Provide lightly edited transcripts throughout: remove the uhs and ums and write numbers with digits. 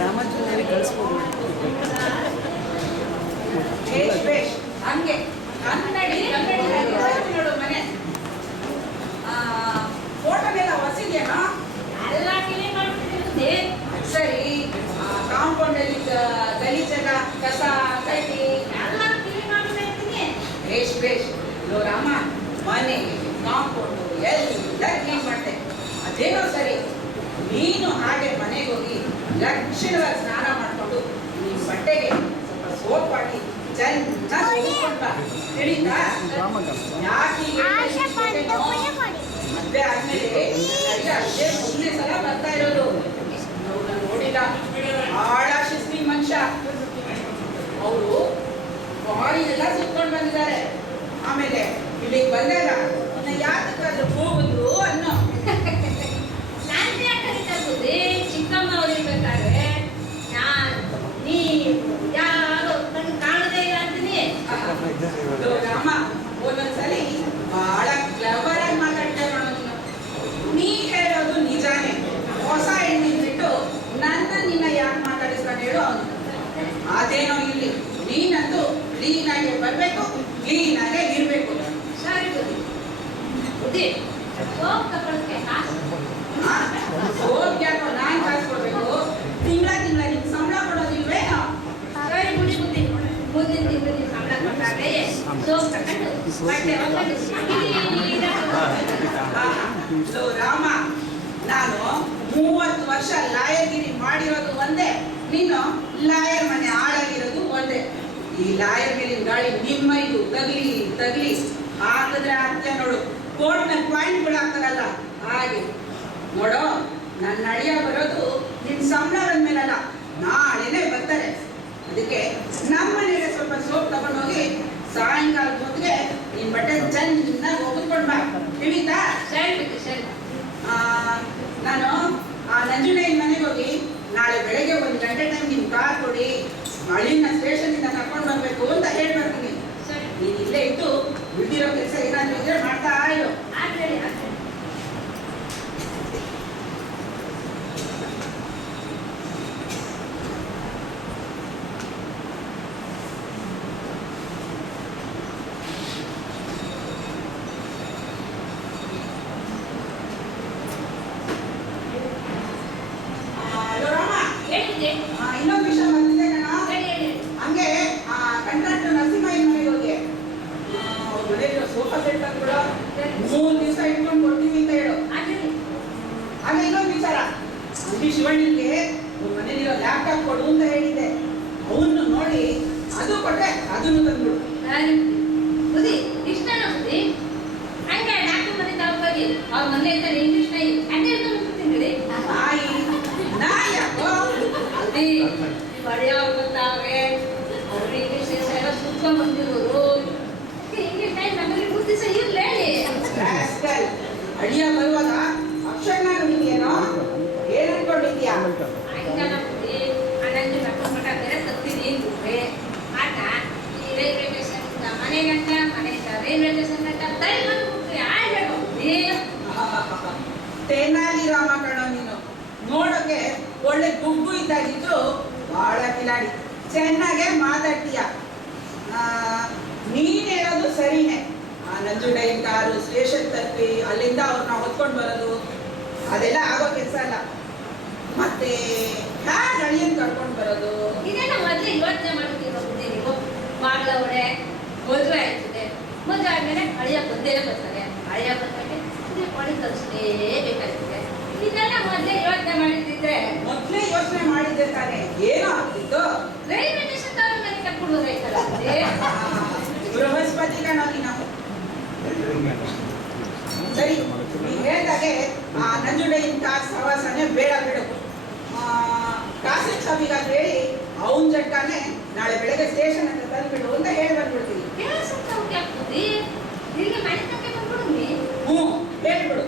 ರಾಮಾಂಜನೇಯರಿಗೆ ಕಳಿಸ್ಬೋದು. ಹಂಗೆ ಕನ್ನಡಿ ನೋಡು ಮನೆ ಫೋಟೋ ಎಲ್ಲ ಹೊಸಿದ್ಯೇನೋ ಎಲ್ಲ ಕ್ಲೀನ್ ಮಾಡ್ಬಿಟ್ಟಿದ್ದೆ. ಸರಿ. ಕಾಂಪೌಂಡ್ ಅಲ್ಲಿ ಗಲೀಜೆಲ್ಲ ಕಸ ಕಟ್ಟಿ ಎಲ್ಲ ಕ್ಲೀನ್ ಮಾಡ್ಬಿಟ್ಟಿದ್ದೀನಿ. ಬೇಷ್ ರಾಮ ಮನೆ ಕಾಂಪೌಂಡು ಎಲ್ಲ ಕ್ಲೀನ್ ಮಾಡ್ತೆ. ಅದೇನೋ ಸರಿ, ನೀನು ಹಾಗೆ ಮನೆಗೆ ಹೋಗಿ ಲಕ್ಷಣವಾಗಿ ಸ್ನಾನ ಮಾಡ್ಕೊಂಡು ನಿನ್ನ ಬಟ್ಟೆಗೆ ಸ್ವಲ್ಪ ಸೋಪ್ ಹಾಕಿ ಚೆನ್ನಾಗಿ ತಿಳಿತಾ ಯಾಕೆ ಮದ್ವೆ ಆದ್ಮೇಲೆ ಅದೇ ಮೊದಲನೇ ಸಲ ಬರ್ತಾ ಇರೋದು. ನೋಡಿಲ್ಲ, ಬಹಳ ಶಿಸ್ತಿ ಮನುಷ್ಯ. ಅವರು ಬಾಡಿ ಎಲ್ಲ ಸುತ್ಕೊಂಡು ಬಂದಿದ್ದಾರೆ. ಆಮೇಲೆ ಇಲ್ಲಿಗೆ ಬಂದಾಗ ಯಾತಕ್ಕಾದ್ರೂ ಹೋಗುದ್ರು ಅನ್ನೋ ನಾನು ಯಾಕೆ ಕರಿತಾ ಚಿಕ್ಕಮ್ಮ ಅವ್ರು ಇರ್ಬೇಕಾದ್ರೆ ನೀ ಯಾರು ನನಗೆ ಕಾಣದೇ ಇಲ್ಲ ಅಂತೀನಿ. ರಾಮ ಒಂದೊಂದ್ಸಲಿ ಬಹಳ ಕ್ಲವರ್ ಆಗಿ ಮಾತಾಡ್ತಾ ನೋಡೋದು. ನೀ ಹೇಳೋದು ನಿಜಾನೇ. ಹೊಸ ಹೆಣ್ಣಿಟ್ಬಿಟ್ಟು ನಿನ್ನ ಯಾಕೆ ಮಾತಾಡಿಸ್ಕೊಂಡು ಹೇಳು ಅವನು. ಅದೇನೋ ಇಲ್ಲಿ ನೀನಂತೂ ಕ್ಲೀನಾಗೆ ಬರ್ಬೇಕು, ಕ್ಲೀನಾಗೆ ಇರ್ಬೇಕು. ಸರಿ ಬುದ್ಧಿ ಸೋಪ್ ತಗೊಳಕ್ಕೆ ಕಾಸು ಸೋಪ್ ಯಾಕೋ ನಾನ್ ಕಾಸು ಕೊಡ್ಬೇಕು? ತಿಂಗಳ ನಿನ್ ಸಂಬಳ ಕೊಡೋದಿಲ್ವೇನೋ? ಸರಿ ಬುದ್ಧಿ ಮುಂದಿನ ತಿಂಗಳು ಸಂಬಳ ಕೊಟ್ಟಾಗ ಸೋಪ್ ತಗೊಂಡು ಬಟ್ಟೆ ರಾಮ, ನಾನು 30 ವರ್ಷ ಲಾಯರ್ಗಿರಿ ಮಾಡಿರೋದು ಒಂದೇ, ನೀನು ಲಾಯರ್ ಮನೆ ಆಳಾಗಿರೋದು ಒಂದೇ. ಈ ಲಾಯರ್ ಮೇಲಿನ ಗಾಳಿ ನಿಮ್ಮೈದು ತಗ್ಲಿ ಹಾಕಿದ್ರೆ ಅತ್ತೆ ನೋಡು, ಕೋರ್ಟ್ನಲ್ಲಿ ಪಾಯಿಂಟ್ಗಳು ಹಾಕ್ತಾರಲ್ಲ ಹಾಗೆ. ನೋಡೋ, ನನ್ನ ಅಳಿಯ ಬರೋದು ನಿನ್ ಸಂಬಳ ಬಂದ್ಮೇಲಲ್ಲ, ನಾಳೆನೆ ಬರ್ತಾರೆ. ಅದಕ್ಕೆ ನಮ್ಮ ಮನೆಗೆ ಸ್ವಲ್ಪ ಸೋಪ್ ತಗೊಂಡೋಗಿ ಸಾಯಂಕಾಲದ ಹೊತ್ತಿಗೆ ನಿನ್ ಬಟ್ಟೆ ಚೆನ್ನಾಗಿ ಒಗೆದ್ಕೊಂಡು ಬಾ, ತಿಳಿತಾ? ಸರಿ ನಾನು ಆ ನಂಜುಂಡಯ್ಯನ ಮನೆಗೆ ಹೋಗಿ ನಾಳೆ ಬೆಳಗ್ಗೆ 1 ಗಂಟೆ ಟೈಮ್ ನಿಮ್ ಕಾರ್ ಕೊಡಿ, ಅಳಿನ ಸ್ಟೇಷನ್ ಇಂದ ಕರ್ಕೊಂಡು ಬರ್ಬೇಕು ಅಂತ ಹೇಳ್ಬರ್ತೀನಿ. ನೀನ್ ಇಲ್ಲೇ ಇದ್ದು ಬಿಟ್ಟಿರೋ ಕೆಲಸ ಏನಾದ್ರು ಇದ್ರೆ ಮಾಡ್ತಾ ಇರು. ಇನ್ನೊಂದು ವಿಷಯ ಬಂದಿದೆ ಕಣ. ಹಂಗೆ ಆ ಕಾಂಟ್ರಾಕ್ಟರ್ ನರಸಿಂಹಯ್ಯನ ಮನೆಗೆ ಹೋಗಿ ಒಳ್ಳೆಯ ಸೋಫಾ ಸೆಟ್ ಕೂಡ 3 ದಿವಸ ಇಟ್ಕೊಂಡು ಕೊಡ್ತೀವಿ ಅಂತ ಹೇಳು. ಹಾಗೆ ಇನ್ನೊಂದು ವಿಚಾರ, ಅಲ್ಲಿ ಶಿವಣ್ಣನಿಗೆ ಮನೇಲಿರೋ ಲ್ಯಾಪ್ಟಾಪ್ ಕೊಡು ಅಂತ ಹೇಳಿದ್ದೆ, ಅವನು ನೋಡಿ ಅದು ಕೊಟ್ಟೆ, ಅದನ್ನು ತಂದ್ಬಿಡು. ಬುದ್ಧಿ ಇಷ್ಟನ ಬುದ್ಧಿ ಹಂಗೆ ಡಾಕ್ಟರ್ ಮನೆ ಹೋಗಿ ಅವ್ರ ಮನೆ ಇರ್ತಾರೆ ಇಂಗ್ಲಿಷ್ ನಾಯಿ ಅದೇ ತಿಂದ್ರಿ ನಾಯಿ ಯಾಕೋ ಅದೇ ಬಡಿಯವ್ರು ಗೊತ್ತಾವೆ ಅವ್ರು ಇಂಗ್ಲಿಷ್ ಎಲ್ಲ ಸುತ್ತ ಬಂದಿರೋರು ಇಂಗ್ಲಿಷ್ ನಾಯಿ ನಮಗೆ ಬುದ್ಧಿ ಸಹ ಇರ್ಲೇ ಅಡಿಯ ಬರುವಾಗ ಅಕ್ಷರ ನಿನಗೇನೋ ಏನ್ ಅನ್ಕೊಂಡಿದ್ಯಾ? ಹಂಗಲ್ಲ ಬುದ್ಧಿ ಅಣ್ಣಂದು ಮಠ ಬೇರೆ ತಪ್ಪಿದೆ ಅಂದ್ಬಿಟ್ರೆ ಆಟ ಈ ರೈಲ್ವೆ ಸ್ಟೇಷನ್ ಮನೆಗಂಟ ಮನೆಯಿಂದ ರೈಲ್ವೆ ಸ್ಟೇಷನ್ ಗಂಟ ಟೈಮ್ ಬಂದ್ಬಿಟ್ರೆ ಆಯ್ಬೇಕು ಬುದ್ಧಿ. ತೆನಾಲಿ ರಾಮ ಕಣೋ ನೀನು, ನೋಡೋಕೆ ಒಳ್ಳೆ ಗುಗ್ಗು ಇದ್ದಾಗಿದ್ರು ಬಹಳ ಕಿಲಾಡಿ, ಚೆನ್ನಾಗೆ ಮಾತಾಡ್ತೀಯ. ನೀನ್ ಹೇಳೋದು ಸರಿನೇ. ಆ ನಂಜುಂಡಯ್ಯನ ಕಾರು ಸ್ಟೇಷನ್ ತಲುಪಿ ಅಲ್ಲಿಂದ ಅವ್ರನ್ನ ಹೊತ್ಕೊಂಡು ಬರೋದು ಅದೆಲ್ಲ ಆಗೋ ಕೆಲಸ ಅಲ್ಲ. ಮತ್ತೆ ಹ್ಯಾಗ್ ಅಳಿಯನ್ ಕರ್ಕೊಂಡು ಬರೋದು? ಇದೆಲ್ಲ ಮೊದಲೇ ಯೋಚನೆ ಮಾಡ್ತೀವಿ ಬುದ್ಧಿ. ನೀವು ಬಾಗ್ಲ ಒಡೆ ಮದುವೆ ಆಯ್ತದೆ, ಮದುವೆ ಆದ್ಮೇಲೆ ಅಳಿಯ ಬಂದೇ ಬರ್ತಾರೆ, ಅಳಿಯ ಬಂದಾಗೆ ಕೊಡಿ ಕಲಿಸಲೇಬೇಕಾಗ್ತದೆ. ಇದೆಲ್ಲ ಮೊದಲೇ ಯೋಚನೆ ಮಾಡಿದ್ರೆ ಮೊದಲೇ ಯೋಚನೆ ಮಾಡಿದ್ದೆ ತಾನೆ, ಏನೋ ಆಗ್ತಿತ್ತು. ರೈಲ್ವೆ ಸ್ಟೇಷನ್ ತವ್ರ ಮನೆ ಕಟ್ಬಿಡ್ಬೋದಾಯ್ತಲ್ಲ ಬೃಹಸ್ಪತಿ ಕಣೋ ನೀನು. ಸರಿ, ನೀ ಹೇಳ್ದಾಗೆ ಆ ನಂಜುಂಡಯ್ಯನ ಕಾರ್ ಸವಾಸನೆ ಬೇಡ ಬಿಡು. ಕಾಸಿನ ಸಭಿಗಾದ್ರೆ ಹೇಳಿ ಅವನ ಜಟ್ಟಾನೆ ನಾಳೆ ಬೆಳಗ್ಗೆ ಸ್ಟೇಷನ್ ಹತ್ರ ತಂದ್ಬಿಡು ಅಂತ ಹೇಳಿ ಬಂದ್ಬಿಡ್ತೀವಿ. ಹೇಳ್ಬಿಡು,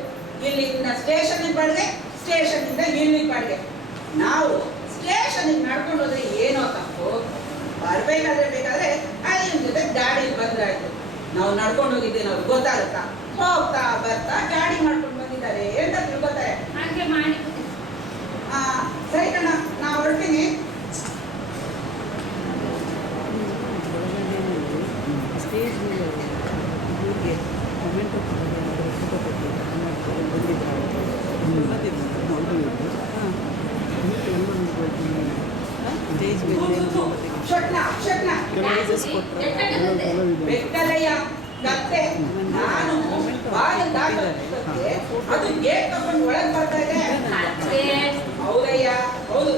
ಇಲ್ಲಿಂದ ಸ್ಟೇಷನ್ ಬಾಡಿಗೆ, ಸ್ಟೇಷನ್ ಇಂದ ಇಲ್ಲಿಗೆ ಬಾಡಿಗೆ. ನಾವು ಸ್ಟೇಷನ್ ನಡ್ಕೊಂಡು ಹೋದ್ರೆ ಏನೋ ತಪ್ಪು, ಬೇಕಾದ್ರೆ ಅಲ್ಲಿನ ಜೊತೆ ಗಾಡಿ ಬಂದ್ರಾಯ್ತು. ನಾವು ನಡ್ಕೊಂಡು ಹೋಗಿದ್ದೇವೆ, ನಾವು ಗೊತ್ತಾಗುತ್ತಾ? ಹೋಗ್ತಾ ಬರ್ತಾ ಗಾಡಿ ಮಾಡ್ಕೊಂಡು ಬಂದಿದ್ದಾರೆ ಅಂತ ತಿಳ್ಕೊತಾರೆ. ಹಾಗೆ ಮಾಡಿ ಸರಿ ಕಣ್ಣ, ನಾ ಹೊರಡ್ತೀನಿ. ಬೆಕ್ಕಲಯ್ಯ ಕತ್ತೆ. ನಾನು ಬಾಲ ದಾಟೋದಕ್ಕೆ ಅದು ಗೇಟ್ ತಗೊಂಡು ಒಳಗೆ ಬರ್ತಾ ಇದೆ. ಹೌದಯ್ಯ, ಹೌದು.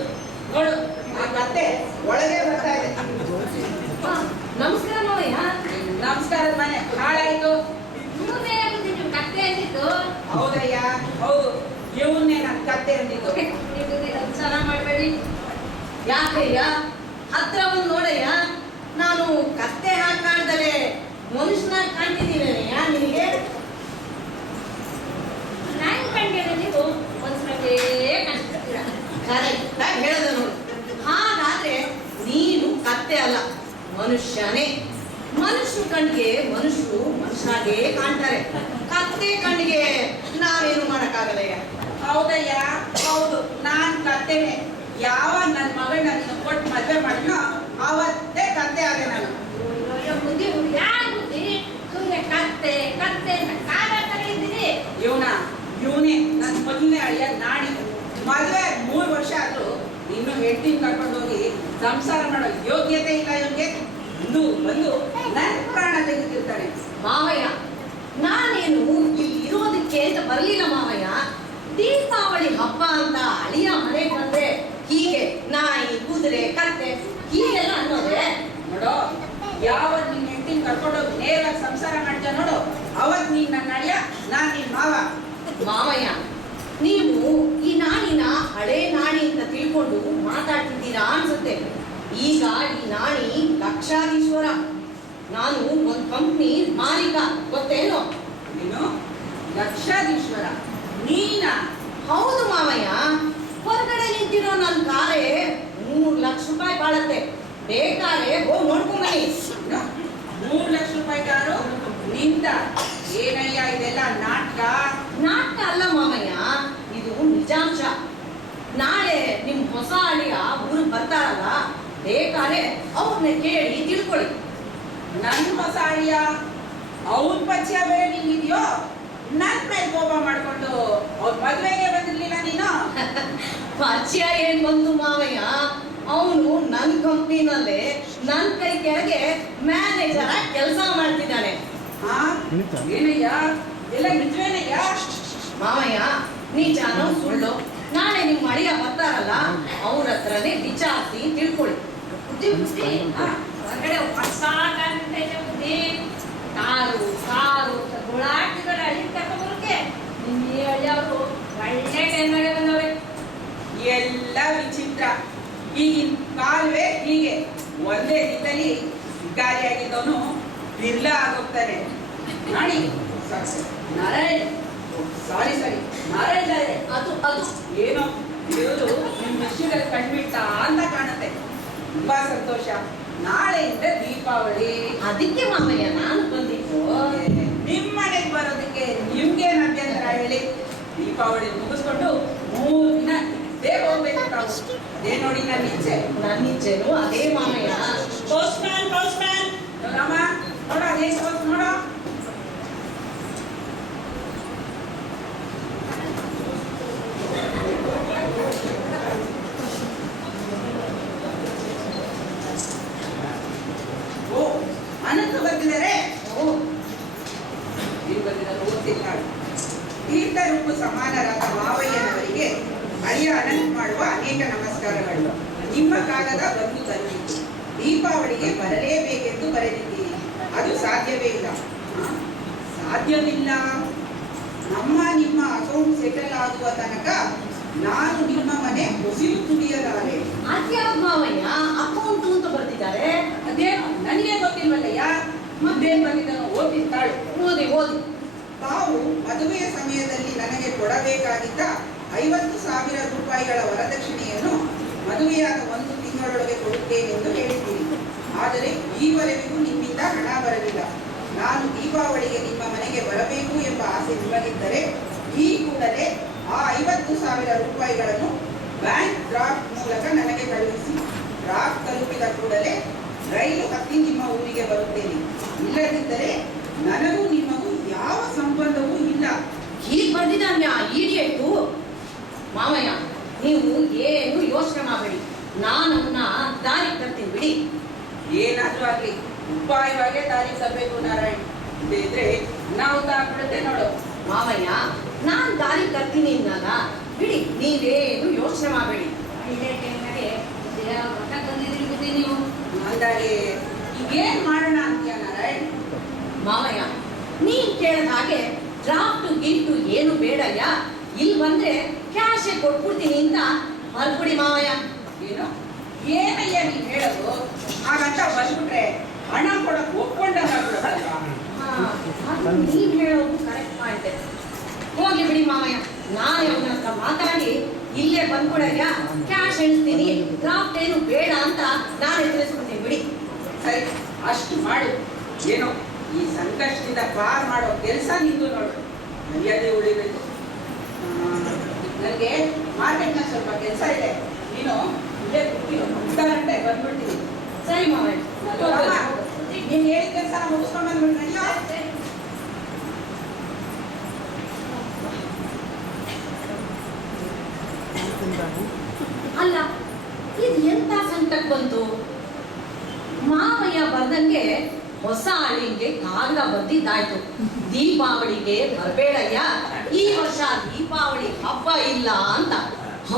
ನೋಡು, ಆ ಕತ್ತೆ ಒಳಗೆ ಬರ್ತಾ ಇದೆ. ನಮಸ್ಕಾರ ಮಾವಯ್ಯ. ನಮಸ್ಕಾರದ ಮನೆ ಹಾಳಾಯ್ತು. ಕತ್ತೆ ಅಂದಿದ್ದು. ಹೌದಯ್ಯ, ಹೌದು. ಇವನ್ನೇ ನನ್ನ ಕತ್ತೆ ಅಂದಿದ್ದು. ಚೆನ್ನಾಗಿ ಮಾಡಬೇಡಿ. ಯಾಕಯ್ಯ ಹತ್ರ ಒಂದು ನೋಡಯ್ಯ, ನಾನು ಕತ್ತೆ ಹಾಕಿ ಕಾಣ್ದರೆ ಮನುಷ್ಯನಾಗಿ ಕಾಣ್ತಿದ್ದೀನಯ್ಯ ನಿನಗೆ. ನಾನು ಕಂಡಿಲ್ಲ, ನೀವು ಮನುಷ್ಯನಾಗೇ ಕಾಣಿಸ್ತೀರ. ಕರೆಕ್ಟಾಗಿ ಹೇಳ್ದೆ ನೋಡು. ಹಾಗಾದ್ರೆ ನೀನು ಕತ್ತೆ ಅಲ್ಲ, ಮನುಷ್ಯನೇ. ಮನುಷ್ಯ ಕಣ್ಣಿಗೆ ಮನುಷ್ಯರು ಮನುಷ್ಯನಾಗೇ ಕಾಣ್ತಾರೆ. ಕತ್ತೆ ಕಣ್ಣಿಗೆ ನಾವೇನು ಮಾಡಕ್ಕಾಗಲ್ಲಯ್ಯ. ಹೌದಯ್ಯ, ಹೌದು. ನಾನ್ ಕತ್ತೆನೆ. ಯಾವ ನನ್ನ ಮಗಳನ್ನ ನೀನು ಕೊಟ್ಟು ಮದ್ವೆ ಮಾಡಿನೋ ಅವತ್ತೇ ಕತ್ತೆ ಆದೆ ನಾನು. ಬುದ್ಧಿ ಯಾರು ಬುದ್ಧಿ? ಸುಮ್ಮನೆ ಕತ್ತೆ ಕತ್ತೆ ಕಾಗಾಡ್ತಾನೆ ಇದ್ದೀನಿ. ಇವನೇ ನನ್ನ ಮೊದಲನೇ ಅಳಿಯ ನಾಣಿ. ಮದುವೆ 3 ವರ್ಷ ಆದ್ರೂ ಇನ್ನು ಹೆಂಡತಿನ ಕರ್ಕೊಂಡು ಹೋಗಿ ಸಂಸಾರ ಮಾಡೋ ಯೋಗ್ಯತೆ ಇಲ್ಲ ಇವನ್ಗೆ. ಬಂದು ನನ್ನ ಪ್ರಾಣ ತೆಗೆದಿರ್ತಾನೆ. ಮಾವಯ್ಯ, ನಾನೇನು ಇಲ್ಲಿ ಇರೋದಕ್ಕೆ ಅಂತ ಬರ್ಲಿಲ್ಲ ಮಾವಯ್ಯ. ದೀಪಾವಳಿ ಹಬ್ಬ ಅಂತ ಅಳಿಯ ಮನೆಗೆ ಬಂದ್ರೆ ಹೀಗೆ ನಾಯಿ ಕುದುರೆ ಕತ್ತೆ ಹೀಗೆಲ್ಲ ಅನ್ನೋದೆ. ನೋಡೋ, ಯಾವತ್ ನಿನ್ ಹೆಂಡತಿನ ಕರ್ಕೊಂಡೋಗಿ ನೇರವಾಗಿ ಸಂಸಾರ ಮಾಡ್ತೀಯ ನೋಡು, ಅವತ್ ನೀನ್ ನನ್ನ ಅಳಿಯ, ನಾನ್ ನಿನ್ ಮಾವ. ಮಾವಯ್ಯ, ನೀವು ಈ ನಾಣಿನ ಹಳೆ ನಾಣಿ ಅಂತ ತಿಳ್ಕೊಂಡು ಮಾತಾಡ್ತಿದ್ದೀರಾ ಅನ್ಸುತ್ತೆ. ಈಗ ಈ ನಾಣಿ ಲಕ್ಷಾಧೀಶ್ವರ. ನಾನು ಒಂದು ಕಂಪ್ನಿ ಮಾಲೀಕ, ಗೊತ್ತೇನು? ನೀನು ಲಕ್ಷಾಧೀಶ್ವರ? ನೀನಾ? ಹೌದು ಮಾವಯ್ಯ. ಹೊರಗಡೆ ನಿಂತಿರೋ ನನ್ನ ಕಾರೇ 3 ಲಕ್ಷ ರೂಪಾಯಿ ಬಾಳತ್ತೆ. ಬೇಕಾದ್ರೆ ಹೋಗಿ ನೋಡ್ಕೊಂಬನ್ನಿ. 3 ಲಕ್ಷ ರೂಪಾಯಿ ಕಾರು ನಿಂದ? ಏನಯ್ಯ ಇದೆಲ್ಲ ನಾಟಕ? ನಾಟಕ ಅಲ್ಲ ಮಾವಯ್ಯ, ಇದು ನಿಜಾಂಶ. ನಾಳೆ ನಿಮ್ ಹೊಸ ಅಳಿಯ ಊರಿಗೆ ಬರ್ತಾರಲ್ಲ, ಬೇಕಾದ್ರೆ ಅವ್ರನ್ನ ಕೇಳಿ ತಿಳ್ಕೊಳ್ಳಿ. ನನ್ ಹೊಸ ಅಳಿಯ? ಅವನ್ ಪರಿಚಯ ಬೇರೆ ನಿಂಗಿದ್ಯೋ? ನನ್ ಮೇಲೆ ಕೋಪ ಮಾಡ್ಕೊಂಡು ಅವ್ರ ಮದ್ವೆಗೆ ಬಂದಿರ್ಲಿಲ್ಲ ನೀನು? ಪರಿಚಯ ಏನ್ ಬಂತು ಮಾವಯ್ಯ, ಅವನು ನನ್ನ ಕಂಪ್ನಿನಲ್ಲೇ ನನ್ನ ಕೈ ಕೆಳಗೆ ಮ್ಯಾನೇಜರ್ ಆಗಿ ಕೆಲಸ ಮಾಡ್ತಿದ್ದಾನೆ. ಏನಯ್ಯ ಎಲ್ಲ ನಿಜವೇನಯ್ಯ? ಮಾವಯ್ಯ, ನಿಜಾನೋ ಸುಳ್ಳು ನಾಳೆ ನಿಮ್ಮ ಅಳಿಯ ಬರ್ತಾರಲ್ಲ, ಅವ್ರ ಹತ್ರನೇ ವಿಚಾರಿಸಿ ತಿಳ್ಕೊಳ್ಳಿ. ಬುದ್ಧಿ ಬುದ್ಧಿ ಹೊರಗಡೆ ಬುದ್ಧಿ ಕಾರು ಕಾರು ಗುಳಾಟಿಗಳ ಅಳಿ ಕರ್ಕೊಂಡ್ಬರೋಕೆ ನಿನ್ನೆ ಅಳಿಯವರು ಒಳ್ಳೆ ಟೈಮ್ನಾಗೆ ಬಂದವ್ರೆ. ಎಲ್ಲ ವಿಚಿತ್ರ. ಈಗಿನ ಕಾಲುವೆ ಹೀಗೆ, ಒಂದೇ ದಿನದಲ್ಲಿ ಗಾಳಿಯಾಗಿದ್ದವನು ಬಿರ್ಲಾ ಆಗೋಗ್ತಾನೆ. ನಾಡಿ ನಾರಾಯಣ್, ಸಾರಿ ನಾರಾಯಣ ಅದು ಏನೋ ದೇವರು ನಿಮ್ಮ ವಿಷಯದಲ್ಲಿ ಕಂಡ್ಬಿಟ್ಟ ಅಂತ ಕಾಣುತ್ತೆ. ತುಂಬಾ ಸಂತೋಷ. ನಾಳೆಯಿಂದ ದೀಪಾವಳಿ. ಅದಕ್ಕೆ ಮಾಮಯ್ಯ ನಾನು ಬಂದಿದ್ದು. ನಿಮ್ಮ ಮನೆಗೆ ಬರೋದಕ್ಕೆ ನಿಮ್ಗೆ ಅಭ್ಯಂತರ ಹೇಳಿ? ದೀಪಾವಳಿ ಮುಗಿಸ್ಕೊಂಡು 3 ದಿನ ಇದ್ದೇ ಹೋಗ್ಬೇಕು ತಾವು. ಅದೇ ನೋಡಿ ನನ್ನ ಇಚ್ಛೆನು ಅದೇ ಮಾಮಯ್ಯ. ರಾಮ ನೋಡ, ಅದೇ ನೋಡ. ಅನಂತ ಬಂದಿದ್ದಾರೆ. ತೀರ್ಥ ರೂಪು ಸಮಾನರಾದ ಮಾವಯ್ಯನವರಿಗೆ ಅಳಿಯ ಅನಂತ್ ಮಾಡುವ ಅನೇಕ ನಮಸ್ಕಾರಗಳು. ನಿಮ್ಮ ಕಾಲದ ಬಂದು ತಲುಪಿತು. ದೀಪಾವಳಿಗೆ ಬರಲೇಬೇಕೆಂದು ಬರೆದಿದ್ದೀರಿ. ಅದು ಸಾಧ್ಯವೇ ಇಲ್ಲ. ಸಾಧ್ಯವಿಲ್ಲ? ನಿಮ್ಮ ಅಕೌಂಟ್ ಸೆಟಲ್ ಆಗುವ ತನಕ ನಾನು ನಿಮ್ಮ ಮನೆ ಹೊಸಿಲು ತುಳಿಯಲಾರೆ. ಅದ್ಯಾವ್ದು ಮಾವಯ್ಯ ಅಕೌಂಟ್ ಅಂತ ಬರ್ತಿದ್ದಾರೆ? ಅದೇನು ನನಗೆ ಗೊತ್ತಿಲ್ವಲ್ಲಯ್ಯ. ಮತ್ತೇನ್ ಬಂದಿದ್ದಾನೋ ಓದಿರ್ತಾಳು. ಓದಿ ತಾವು ಮದುವೆಯ ಸಮಯದಲ್ಲಿ ನನಗೆ ಕೊಡಬೇಕಾಗಿದ್ದ 50,000 ರೂಪಾಯಿಗಳ ವರದಕ್ಷಿಣೆಯನ್ನು ಮದುವೆಯಾದ 1 ತಿಂಗಳೊಳಗೆ ಕೊಡುತ್ತೇನೆಂದು ಹೇಳಿದ್ದೀರಿ. ಆದರೆ ಈವರೆಗೂ ನಿಮ್ಮಿಂದ ಹಣ ಬರಲಿಲ್ಲ. ನಾನು ದೀಪಾವಳಿಗೆ ನಿಮ್ಮ ಮನೆಗೆ ಬರಬೇಕು ಎಂಬ ಆಸೆ ನಿಮಗಿದ್ದರೆ ಈ ಕೂಡಲೇ ಆ 50,000 ರೂಪಾಯಿಗಳನ್ನು ಬ್ಯಾಂಕ್ ಡ್ರಾಫ್ಟ್ ಮೂಲಕ ನನಗೆ ಕಳುಹಿಸಿ. ಡ್ರಾಫ್ಟ್ ತಲುಪಿದ ಕೂಡಲೇ ರೈಲು ಹತ್ತಿ ನಿಮ್ಮ ಊರಿಗೆ ಬರುತ್ತೇನೆ. ಇಲ್ಲದಿದ್ದರೆ ನನಗೂ ನಿಮಗೂ ಯಾವ ಸಂಬಂಧವೂ ಇಲ್ಲ. ಹೀಗೆ ಬಂದಿದ್ದಾನೆ ಈಡಿಯಟ್ಟು. ಮಾವಯ್ಯ, ನೀವು ಏನು ಯೋಚನೆ ಮಾಡಬೇಡಿ, ನಾನನ್ನ ದಾರಿ ತರ್ತೀನಿ ಬಿಡಿ. ಏನಾದ್ರೂ ಆಗ್ಲಿ ಉಪಾಯವಾಗೇ ದಾರಿ ತರಬೇಕು ನಾರಾಯಣ್. ಇದ್ರೆ ಅನಾಹುತ ಆಗ್ಬಿಡುತ್ತೆ ನೋಡು. ಮಾವಯ್ಯ, ನಾನ್ ದಾರಿ ತರ್ತೀನಿ ಅನ್ನಲ್ಲ, ಬಿಡಿ, ನೀವೇನು ಯೋಚನೆ ಮಾಡಬೇಡಿ. ಇದೇ ಟೈಮ್ನಾಗೆ ಮಠಕ್ಕೆ ಬಂದಿದ್ದೀರಿ ಬುದ್ಧಿ ನೀವು. ಅಂದಾಗೆ ಈಗೇನ್ ಮಾಡೋಣ ಅಂತೀಯ ನಾರಾಯಣ್? ಮಾವಯ್ಯ, ನೀನ್ ಕೇಳಿದ ಹಾಗೆ ಡ್ರಾಫ್ಟು ಗಿಫ್ಟು ಏನು ಬೇಡಯ್ಯ, ಇಲ್ಲಿ ಬಂದ್ರೆ ಕ್ಯಾಶೇ ಕೊಟ್ಬಿಡ್ತೀನಿ ಅಂತ ಮರ್ಬಿಡಿ ಮಾವಯ್ಯ. ಏನು ಏನಯ್ಯ ನೀನ್ ಹೇಳೋದು? ಹಾಗಂತ ಬಂದ್ಬಿಟ್ರೆ ಹಣ ಕೊಡಕ್ ಒಪ್ಕೊಂಡಾಗ್ಬಿಡಲ್ಲ. ಅದು ನೀವ್ ಹೇಳೋದು ಕರೆಕ್ಟ್ ಪಾಯಿಂಟ್. ಹೋಗಿ ಬಿಡಿ ಮಾವಯ್ಯ, ನಾನೇ ಅವನ ಹತ್ರ ಮಾತಾಡಿ ಇಲ್ಲೇ ಬಂದ್ಕೊಡಯ್ಯ, ಕ್ಯಾಶ್ ಎಣಿಸ್ತೀನಿ, ಡ್ರಾಫ್ಟ್ ಏನು ಬೇಡ ಅಂತ ನಾನು ಎದುರಿಸ್ಬಿಡ್ತೀನಿ ಬಿಡಿ. ಸರಿ, ಅಷ್ಟು ಮಾಡು. ಏನೋ ಈ ಸಂಕಷ್ಟದಿಂದ ಪಾರ್ ಮಾಡೋ ಕೆಲಸ ನಿಂದು ನೋಡು. ಮರ್ಯಾದೆ ಉಳಿಬೇಕು. ನನಗೆ ಮಾರ್ಕೆಟ್ನ ಸ್ವಲ್ಪ ಕೆಲಸ ಇದೆ, ನೀನು ಇಲ್ಲೇ ಕೂತಿರು, ಅರ್ಧ ಗಂಟೆ ಬಂದ್ಬಿಡ್ತೀನಿ. ಸರಿ ಮಾವಯ್ಯ. ನೀನು ಹೇಳಿದ ಕೆಲಸ ಮುಗಿಸ್ಕೊಂಡು ಬಂದ್ಬಿಡ್ತೀನಿ. ಅಲ್ಲ, ಇದು ಎಂತ ಸಂಕಟ ಬಂತು? ಮಾವಯ್ಯ ಬರ್ದಂಗೆ ಹೊಸ ಅಳಿಗೆ ಕಾಗದ ಬಂದಿದ್ದಾಯ್ತು. ದೀಪಾವಳಿಗೆ ಬರಬೇಡಯ್ಯ, ಈ ವರ್ಷ ದೀಪಾವಳಿ ಹಬ್ಬ ಇಲ್ಲ ಅಂತ.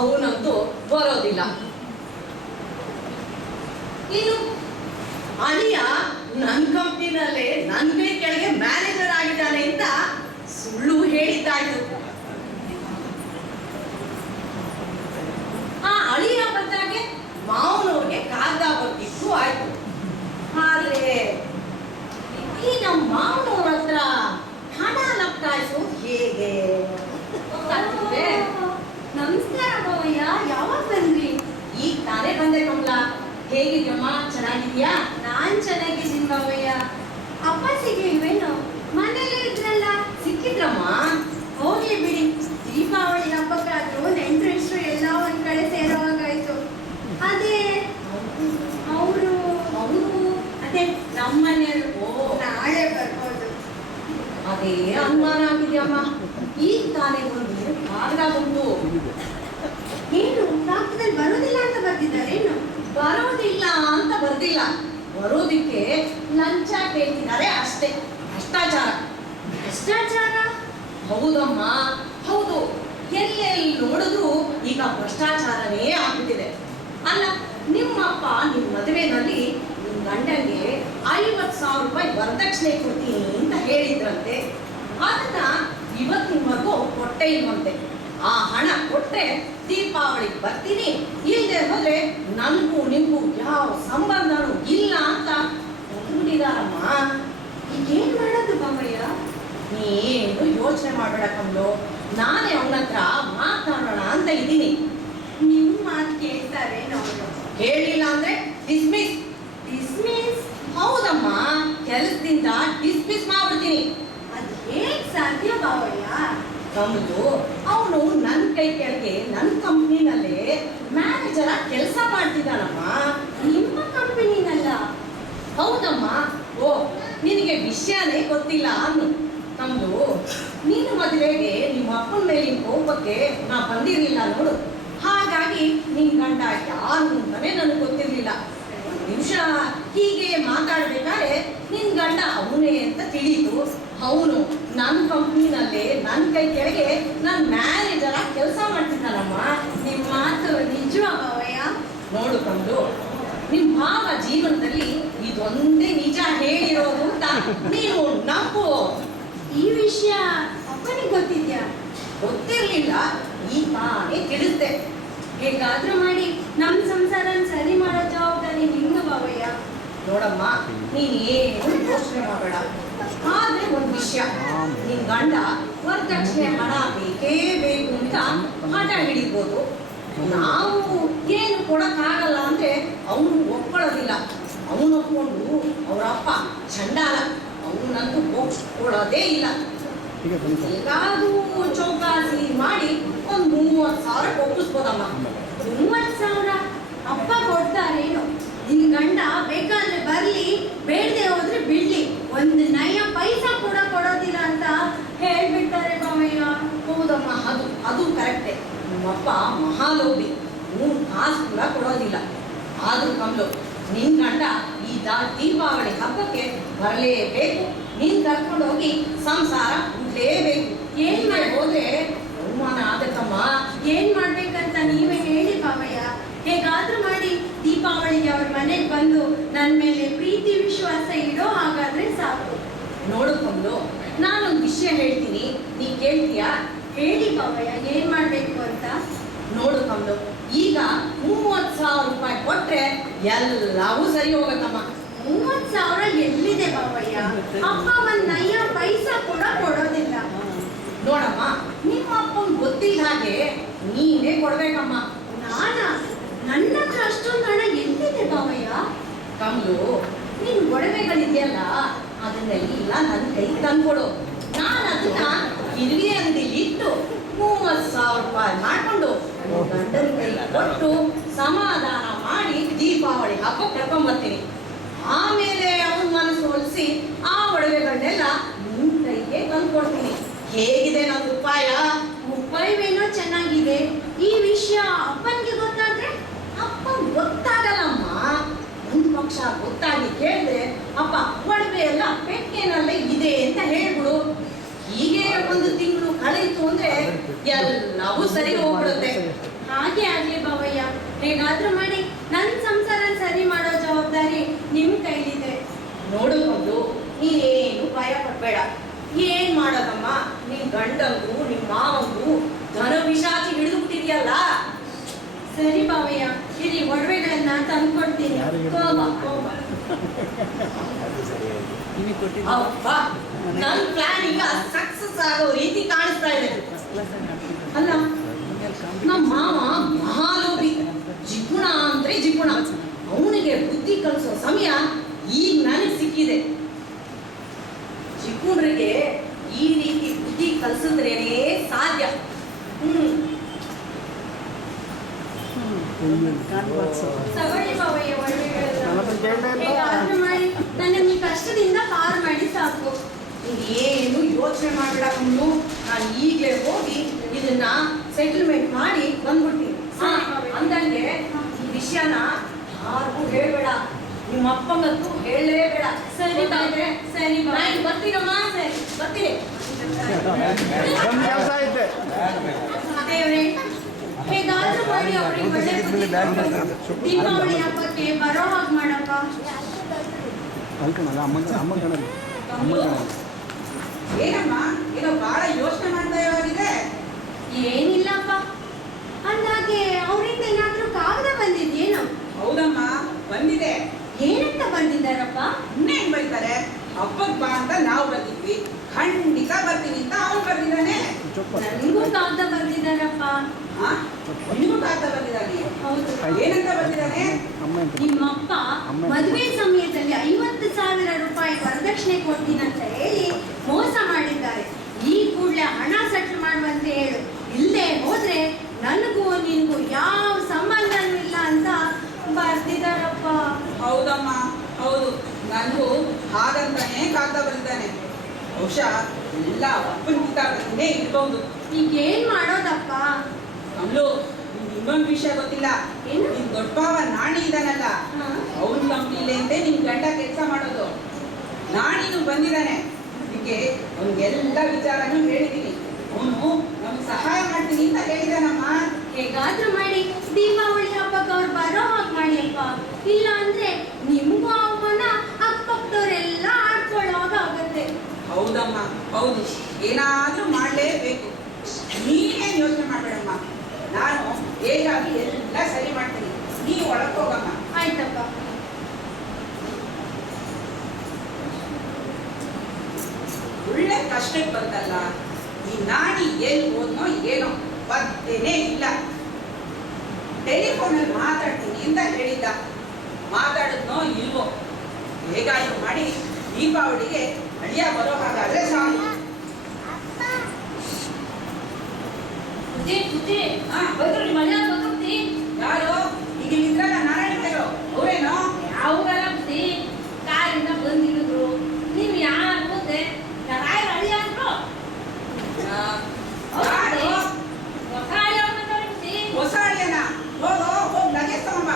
ಅವನಂತೂ ಬರೋದಿಲ್ಲ. ಇನ್ನು ಅಳಿಯ ನನ್ನ ಕಂಪ್ನಿನಲ್ಲೇ ನನ್ನ ಕೈ ಕೆಳಗೆ ಮ್ಯಾನೇಜರ್ ಆಗಿದ್ದಾನೆ ಅಂತ ಸುಳ್ಳು ಹೇಳಿದ್ದಾಯ್ತು. ಆ ಅಳಿಯ ಬಂದಾಗೆ ಮಾವನವ್ರಿಗೆ ಕಾಗದ ಬರ್ತಿತ್ತು ಆಯ್ತು. ಆದ್ರೆ ಈ ನಮ್ಮ ಮಾವನವ್ರ ಹತ್ರ ಹಣ ಲಪ್ಟಾಯಿಸು ಹೇಗೆ ಗೊತ್ತಾಗ್ತಿದೆ? ನಮಸ್ಕಾರ ಮಾವಯ್ಯ, ಯಾವಾಗ ಬಂದ್ರಿ? ಈಗ ತಾನೇ ಬಂದೆ ಕಮಲ. ಹೇಗಿದ್ಯಮ್ಮ, ಚೆನ್ನಾಗಿದ್ಯಾ? ನಾನ್ ಚೆನ್ನಾಗಿದ್ದೀನಿ ಮಾವಯ್ಯ. ಅಪ್ಪ ಸಿಗ್ಲಿಲ್ವೇನು? ಮನೇಲಿ ಇದ್ರಲ್ಲ. ಸಿಕ್ಕಿದ್ರಮ್ಮ? ಹೋಗ್ಲಿ ಬಿಡಿ, ದೀಪಾವಳಿ ಹಬ್ಬಕ್ಕಾದ್ರೂ ನೆಂಟರಿಷ್ಟರು ಎಲ್ಲ ಒಂದ್ ಕಡೆ ಸೇರೋವಾಗಾಯ್ತು. ಅದೇ ಅವರು ಅದೇ ನಮ್ಮನೆಯವರು ನಾಳೆ ಬರ್ಬೋದು. ಅದೇ ಅನುಮಾನ ಆಗಿದೆಯಮ್ಮ. ಈಗ ತಾನೇ ಒಂದು ಕಾಗದ ಬಂತು. ಏನು ರಾಷ್ಟ್ರದಲ್ಲಿ ಬರೋದಿಲ್ಲ ಅಂತ ಬರ್ತಿದ್ದಾರೇನು? ಬರೋದಿಲ್ಲ ಅಂತ ಬರ್ದಿಲ್ಲ, ಬರೋದಿಕ್ಕೆ ಲಂಚ ಕೇಳ್ತಿದ್ದಾರೆ ಅಷ್ಟೇ. ಭ್ರಷ್ಟಾಚಾರ. ಭ್ರಷ್ಟಾಚಾರ? ಹೌದಮ್ಮ, ಹೌದು. ಎಲ್ಲೆಲ್ಲಿ ನೋಡಿದ್ರು ಈಗ ಭ್ರಷ್ಟಾಚಾರನೇ ಆಗ್ಬಿಟ್ಟಿದೆ. ಅಲ್ಲ, ನಿಮ್ಮಪ್ಪ ನಿಮ್ಮ ಮದುವೆನಲ್ಲಿ ನಿಮ್ಮ ಗಂಡಂಗೆ 50,000 ರೂಪಾಯಿ ವರದಕ್ಷಿಣೆ ಕೊಡ್ತೀನಿ ಅಂತ ಹೇಳಿದ್ರಂತೆ. ಅದನ್ನ ಇವತ್ತಿನವರೆಗೂ ಕೊಟ್ಟೇ ಇಲ್ವಂತೆ. ಆ ಹಣ ಕೊಟ್ರೆ ದೀಪಾವಳಿಗೆ ಬರ್ತೀನಿ, ಇಲ್ಲದೆ ಹೋದ್ರೆ ನನಗೂ ನಿಮಗೂ ಯಾವ ಸಂಬಂಧನೂ ಇಲ್ಲ ಅಂತ ಕೊಟ್ಬಿಟ್ಟಿದಾರಮ್ಮ. ಈಗೇನ್ ಮಾಡೋದು ಮಾವಯ್ಯ? ನೀನು ಯೋಚನೆ ಮಾಡಬೇಡ ಕಮ್ಲು, ನಾನೇ ಅವನ ಹತ್ರ ಮಾತಾಡೋಣ ಅಂತ ಇದ್ದೀನಿ. ನಿಮ್ ಮಾತು ಕೇಳ್ತಾರೆ ನಾವು. ಹೇಳಿಲ್ಲ ಅಂದ್ರೆ ಡಿಸ್ಮಿಸ್. ಡಿಸ್ಮಿಸ್? ಹೌದಮ್ಮ, ಕೆಲಸದಿಂದ ಡಿಸ್ಮಿಸ್ ಮಾಡ್ಬಿಡ್ತೀನಿ. ಅದು ಹೇಗ್ ಸಾಧ್ಯ ಮಾವಯ್ಯ? ಕಮ್ಲು, ಅವನು ನನ್ನ ಕೈ ಕೆಳಗೆ ನನ್ನ ಕಂಪ್ನಿನಲ್ಲೇ ಮ್ಯಾನೇಜರ್ ಆಗಿ ಕೆಲಸ ಮಾಡ್ತಿದ್ದಾನಮ್ಮ. ನಿಮ್ಮ ಕಂಪನಿನಲ್ಲ? ಹೌದಮ್ಮ. ಓ, ನಿನಗೆ ವಿಷಯನೇ ಗೊತ್ತಿಲ್ಲ ಅನ್ನು. ನಮ್ದು ನಿನ್ನ ಮದುವೆಗೆ ನಿಮ್ಮ ಅಪ್ಪನ ಮೇಲಿನ ಕೋಪಕ್ಕೆ ನಾ ಬಂದಿರಲಿಲ್ಲ ನೋಡು. ಹಾಗಾಗಿ ನಿನ್ ಗಂಡ ಯಾರು ಅಂತಾನೆ ನನಗೆ ಗೊತ್ತಿರ್ಲಿಲ್ಲ. ಒಂದು ನಿಮಿಷ ಹೀಗೆ ಮಾತಾಡ್ಬೇಕಾದ್ರೆ ನಿನ್ ಗಂಡ ಅವನೇ ಅಂತ ತಿಳಿಯಿತು. ಅವನು ನನ್ನ ಕಂಪ್ನಿನಲ್ಲೇ ನನ್ನ ಕೈ ಕೆಳಗೆ ನನ್ನ ಮ್ಯಾನೇಜರ್ ಆಗಿ ಕೆಲಸ ಮಾಡ್ತಿದ್ದಾನಮ್ಮ. ನಿಮ್ಮ ಮಾತು ನಿಜ ಮಾವಯ್ಯ? ನೋಡು ಕಂಡು, ನಿಮ್ ಭಾವ ಜೀವನದಲ್ಲಿ ಇದೊಂದೇ ನಿಜ ಹೇಳಿರೋದು ಅಂತ ನೀವು ನಂಬು. ಈ ವಿಷಯ ಅಪ್ಪನಿಗೆ ಗೊತ್ತಿದ್ಯಾ? ಗೊತ್ತಿರ್ಲಿಲ್ಲ, ಈ ತಾನೇ ತಿಳಿಸ್ದೆ. ಹೇಗಾದ್ರೂ ಮಾಡಿ ನಮ್ ಸಂಸಾರ ಸರಿ ಮಾಡೋ ಜವಾಬ್ದಾರಿ ನಿಮ್ದು ಮಾವಯ್ಯ. ನೋಡಮ್ಮ, ನೀನೇನು ಯೋಚನೆ ಮಾಡಬೇಡ. ಆದ್ರೆ ಒಂದು ವಿಷಯ, ನಿನ್ ಗಂಡ ವರದಕ್ಷಿಣೆ ಹಣ ಬೇಕೇ ಬೇಕು ಅಂತ ಹಠ ಹಿಡಿಬೋದು. ನಾವು ಏನು ಕೊಡಕ್ಕಾಗಲ್ಲ ಅಂದ್ರೆ ಅವನು ಒಪ್ಕೊಳ್ಳೋದಿಲ್ಲ. ಅವನು ಒಪ್ಕೊಂಡು ಅವ್ರ ಅಪ್ಪ ಚಂಡಾಲ, ಅವನಂತೂ ಒಪ್ಕೊಳ್ಳೋದೇ ಇಲ್ಲ. ಹೇಗಾದ್ರೂ ಚೌಕಾಸಿ ಮಾಡಿ ಒಂದು 30,000 ಒಪ್ಪಿಸ್ಬೋದಮ್ಮ. 30,000 ಅಪ್ಪ ಕೊಡ್ತಾರೇನು? ನಿನ್ ಗಂಡ ಬೇಕಾದ್ರೆ ಬರ್ಲಿ, ಬೇಡದೆ ಹೋದ್ರೆ ಬಿಡ್ಲಿ, ಒಂದು ನಯ ಪೈಸಾ ಕೂಡ ಕೊಡೋದಿಲ್ಲ ಅಂತ ಹೇಳ್ಬಿಡ್ತಾರೆ ಮಾವಯ್ಯ. ಹೌದಮ್ಮ, ಅದು ಕರೆಕ್ಟೆ. ನಿಮ್ಮಪ್ಪ ಮಹಾಲೋಭಿ, 3 ಕಾಸು ಕೂಡ ಕೊಡೋದಿಲ್ಲ. ಆದ್ರೂ ಕಮ್ಲು, ನಿನ್ ಗಂಡ ದೀಪಾವಳಿ ಹಬ್ಬಕ್ಕೆ ಬರಲೇಬೇಕು. ನೀನ್ ಕರ್ಕೊಂಡು ಹೋಗಿ ಸಂಸಾರ ಉಡ್ಲೇಬೇಕು. ಏನ್ ಹೋದ್ರೆ ಅವಮಾನ ಆಗತ್ತಮ್ಮ. ಏನ್ ಮಾಡ್ಬೇಕಂತ ನೀವೇ ಹೇಳಿ ಬಾವಯ್ಯ. ಹೇಗಾದ್ರೂ ಮಾಡಿ ದೀಪಾವಳಿಗೆ ಅವ್ರ ಮನೆಗೆ ಬಂದು ನನ್ನ ಮೇಲೆ ಪ್ರೀತಿ ವಿಶ್ವಾಸ ಇಡೋ ಹಾಗಾದ್ರೆ ಸಾಕು. ನೋಡಿಕೊಂಡು ನಾನೊಂದು ವಿಷಯ ಹೇಳ್ತೀನಿ, ನೀ ಕೇಳ್ತೀಯಾ? ಹೇಳಿ ಬಾವಯ್ಯ, ಏನ್ ಮಾಡ್ಬೇಕು ಅಂತ. ನೋಡಿಕೊಂಡು ಈಗ 30,000 ರೂಪಾಯಿ ಕೊಟ್ರೆ ಎಲ್ಲವೂ ಸರಿ ಹೋಗತ್ತಮ್ಮ. 30,000 ಎಲ್ಲಿದೆ ಬಾವಯ್ಯ? ಅಪ್ಪ ಒಂದ್ ನಯ್ಯ ಪೈಸಾ ಕೂಡ ಕೊಡೋದಿಲ್ಲ. ನೋಡಮ್ಮ, ನಿಮ್ಮ ಅಪ್ಪನ್ ಗೊತ್ತಿಲ್ಲ ಹಾಗೆ ನೀನೇ ಕೊಡ್ಬೇಕಮ್ಮ. ನನ್ನ ಹತ್ರ ಅಷ್ಟೊಂದು ಹಣ ಎಲ್ಲಿದೆ ಬಾವಯ್ಯ? ಕಮ್ಲು, ನಿನ್ ಒಡವೆಗಳಿದೆಯಲ್ಲ ಅದನ್ನೆಲ್ಲ ನನ್ನ ಕೈ ತಂದ್ಕೊಡು. ನಾನು ಅದನ್ನ ಗಿರ್ವಿ ಅಂಗಡಿಲಿ ಇಟ್ಟು 30,000 ರೂಪಾಯಿ ಮಾಡ್ಕೊಂಡು ಗಂಡನ ಕೈ ಕೊಟ್ಟು ಸಮಾಧಾನ ಮಾಡಿ ದೀಪಾವಳಿ ಹಬ್ಬ ಕರ್ಕೊಂಡ್ಬರ್ತೀನಿ. ಆಮೇಲೆ ಅವನ ಮನಸ್ಸು ಒಲಿಸಿ ಆ ಒಡವೆಗಳನ್ನೆಲ್ಲ ನಿನ್ ಕೈಗೆ ತಂದ್ಕೊಡ್ತೀನಿ. ಹೇಗಿದೆ ನನ್ನ ಉಪಾಯ? ಉಪಾಯವೇನೋ ಚೆನ್ನಾಗಿದೆ. ಈ ವಿಷಯ ಅಪ್ಪನ್ಗೆ ಗೊತ್ತಾದ್ರೆ? ಅಪ್ಪ ಗೊತ್ತಾಗಲ್ಲಮ್ಮ. ಒಂದು ಪಕ್ಷ ಗೊತ್ತಾಗಿ ಕೇಳಿದ್ರೆ ಅಪ್ಪ ಒಡವೆ ಎಲ್ಲ ಪೆಟ್ಟಿಗೆನಲ್ಲೇ ಇದೆ ಅಂತ ಹೇಳ್ಬಿಡು. ಹೀಗೆ 1 ತಿಂಗಳು ಕಳೆಯಿತು ಅಂದ್ರೆ ಎಲ್ಲವೂ ಸರಿ ಹೋಗ್ಬಿಡುತ್ತೆ. ಹಾಗೆ ಆಗ್ಲಿ ಬಾವಯ್ಯ. ಹೇಗಾದ್ರೂ ಮಾಡಿ ನನ್ನ ಸಂಸಾರ ಸರಿ ಮಾಡೋ ಜವಾಬ್ದಾರಿ ನಿಮ್ ಕೈಲಿದೆ. ನೋಡಿಕೊಂಡು ನೀನೇನು ಭಯ ಪಡ್ಬೇಡ. ಏನ್ ಮಾಡೋದಮ್ಮ, ನಿನ್ ಗಂಡಂಗೂ ನಿಮ್ ಮಾವಂಗೂ ಧನ ವಿಷಾತಿ ಹಿಡಿದು ಬಿಟ್ಟಿದ್ಯಲ್ಲ. ಸರಿ ಬಾವಯ್ಯ, ಇಲ್ಲಿ ಒಡವೆಗಳನ್ನ ತಂದ್ಕೊಡ್ತೀನಿ. ಅಪ್ಪ, ನನ್ ಪ್ಲಾನ್ ಈಗ ಸಕ್ಸಸ್ ಆಗೋ ರೀತಿ ಕಾಣಿಸ್ತಾ ಇದೆ. ಅಲ್ಲ, ನಮ್ಮ ಮಾವ ಮಹಾಲೋಭಿ, ಜಿಪುಣ ಅಂದ್ರೆ ಜಿಪುಣ. ಅವನಿಗೆ ಬುದ್ಧಿ ಕಲಿಸೋ ಸಮಯ ಈಗ ನನಗೆ ಸಿಕ್ಕಿದೆ. ಜಿಪುಣರಿಗೆ ಈ ರೀತಿ ಬುದ್ಧಿ ಕಲಿಸಿದ್ರೇನೆ ಸಾಧ್ಯ. ತಗೊಳ್ಳಿ ಬಾವಯ್ಯ ಒಡವೆಗಳನ್ನ. ಹೇಗಾದ್ರೂ ಮಾಡಿ ನನ್ನ ಈ ಕಷ್ಟದಿಂದ ಪಾರು ಮಾಡಿ ಸಾಕು. ಏನು ಯೋಚನೆ ಮಾಡಬೇಡ ಕಣ್ಣು. ನಾನು ಈಗಲೇ ಹೋಗಿ ಇದನ್ನ ಸೆಟಲ್ಮೆಂಟ್ ಮಾಡಿ ಬಂದ್ಬಿಡ್ತೀನಿ. ಅಂದಂಗೆ ಈ ವಿಷಯನ ಯಾರಿಗೂ ಹೇಳ್ಬೇಡ, ನಿಮ್ಮ ಅಪ್ಪಂಗಂತೂ ಹೇಳಲೇಬೇಡ. ಸರಿ ಬಾದ್ರೆ, ಸರಿ ಬಾಯ್. ಬರ್ತೀನಮ್ಮ. ಸರಿ ಬರ್ತೀನಿ. ದೇವ್ರೆ, ಹೇಗಾದ್ರೂ ಮಾಡಿ ಅವ್ರಿಗೆ ಒಳ್ಳೆ ಬುದ್ಧಿ ಕೊಡು. ದೀಪಾವಳಿ ಹಬ್ಬಕ್ಕೆ ಬರೋ ಹಾಗೆ ಮಾಡಪ್ಪ. ಏನಮ್ಮ, ಏನೋ ಬಹಳ ಯೋಚನೆ ಮಾಡ್ತಾ ಇರೋಗಿದೆ. ಏನಿಲ್ಲಪ್ಪ, ಅಂದಾಗೆ ಅವರಿಂದ ಏನಾದ್ರೂ ಕಾಗದ ಬಂದಿದ್ಯೇನು? ಹೌದಮ್ಮ, ಬಂದಿದೆ. ಏನಂತ ಬಂದಿದ್ದಾರಪ್ಪ? ಇನ್ನೇನ್ ಬರೀತಾರೆ? ಹಬ್ಬಕ್ ಬಾ ಅಂತ ನಾವು ಬರ್ತಿದ್ವಿ, ಖಂಡಿತ ಬರ್ತೀನಿ ಅಂತ ಅವ್ನು ಬರ್ದಿದ್ದಾನೆ. ನನಗೂ ಕಾಗದ ಬರ್ದಿದ್ದಾರಪ್ಪ. ನಿಮಗೂ ಕಾಗದ ಬರ್ದಿದ್ದಾನೆ? ಹೌದು. ಏನಂತ ಬರ್ದಿದ್ದಾನೆ? ನಿಮ್ಮಪ್ಪ ಮದುವೆ ಸಮಯದಲ್ಲಿ 50,000 ರೂಪಾಯಿ ವರದಕ್ಷಿಣೆ ಕೊಡ್ತೀನಂತ ಹೇಳಿ ಮೋಸ ಮಾಡಿದ್ದಾರೆ. ಈ ಕೂಡಲೇ ಹಣ ಸೆಟ್ಲ್ ಮಾಡುವಂತೆ ಹೇಳು. ಇಲ್ಲೇ ಹೋದ್ರೆ ನನಗೂ ನಿನ್ಗೂ ಯಾವ ಸಂಬಂಧನೂ ಇಲ್ಲ ಅಂತ ಬರ್ದಿದ್ದಾರಪ್ಪ. ಹೌದಮ್ಮ, ಹೌದು. ನನಗೂ ಹಾಗಂತಾನೆ ಕಾಗದ ಬರ್ದಿದ್ದಾನೆ. ಬಹುಶಃ ಎಲ್ಲ ಅಪ್ಪನ ಕಿತಾಬಲ್ಲೇ ಇರ್ಬಹುದು. ಈಗ ಏನ್ ಮಾಡೋದಪ್ಪ? ಅಲ್ಲೂ ಇನ್ನೊಂದು ವಿಷಯ ಗೊತ್ತಿಲ್ಲ. ಏನು? ನಿನ್ ದೊಡ್ಡ ಭಾವ ನಾಣಿ ಇದಾನಲ್ಲ, ಅವನ ಕಂಪ್ನಿಲೇ ನಿನ್ ಗಂಡ ಕೆಲಸ ಮಾಡೋದು. ನಾಣಿನು ಬಂದಿದ್ದಾನೆ. ಅದಕ್ಕೆ ಅವ್ನಿಗೆಲ್ಲ ವಿಚಾರನೂ ಹೇಳಿದ್ದೀನಿ. ಅವನು ನಮ್ಗೆ ಸಹಾಯ ಮಾಡ್ತೀನಿ ಅಂತ ಹೇಳಿದಾನಮ್ಮ. ಹೇಗಾದ್ರೂ ಮಾಡಿ ದೀಪಾವಳಿ ಹಬ್ಬಕ್ಕೆ ಅವ್ರು ಬರೋ ಹಾಗೆ ಮಾಡಿಯಪ್ಪ. ಇಲ್ಲ ಅಂದ್ರೆ ನಿಮ್ಗೂ ಅವಮಾನ, ಅಕ್ಕಪಕ್ಕದವರೆಲ್ಲ ಆಡ್ಕೊಳ್ಳೋವಾಗ ಆಗತ್ತೆ. ಹೌದಮ್ಮ, ಹೌದು. ಏನಾದ್ರೂ ಮಾಡ್ಲೇಬೇಕು. ನೀನೇನ್ ಯೋಚನೆ ಮಾಡ್ಬೇಡಮ್ಮ, ನಾನು ಹೇಗಾಗಿ ಎಲ್ಲ ಸರಿ ಮಾಡ್ತೀನಿ. ನೀವು ಒಳಗೆ ಹೋಗಮ್ಮ. ಆಯ್ತಪ್ಪ. ಒಳ್ಳೆ ಕಷ್ಟಕ್ಕೆ ಬಂತಲ್ಲ. ಈ ನಾಣಿ ಎಲ್ಲಿ ಹೋದ್ನೋ ಏನೋ ಬರ್ತೇನೆ ಇಲ್ಲ. ಟೆಲಿಫೋನಲ್ಲಿ ಮಾತಾಡ್ತೀನಿ ಅಂತ ಹೇಳಿದ್ದ. ಮಾತಾಡಿದ್ನೋ ಇಲ್ವೋ? ಹೇಗಾದ್ರೂ ಮಾಡಿ ದೀಪಾವಳಿಗೆ ಅಳಿಯ ಬರೋ ಹಾಗಾದ್ರೆ ಸಾಕು. ಯಾರು ಈಗ ನಿಂತ್ರಲ್ಲ ನಾರಾಯಣ ಅವರೇನೋ? ಅವರೆಲ್ಲ ಬುದ್ಧಿ ಕಾರಿಂದ ಬಂದಿಳಿದ್ರು. ನೀವು ಯಾರು ಮುಂದೆ ರಾಯರ ಅಳಿಯ ಅಂದ್ರು. ಯಾರು? ಹೊಸ ಅಳಿಯನ? ಹೋಗೋ, ಹೋಗಿ ಲಗೇಜ್ ತಗೊಂಬ.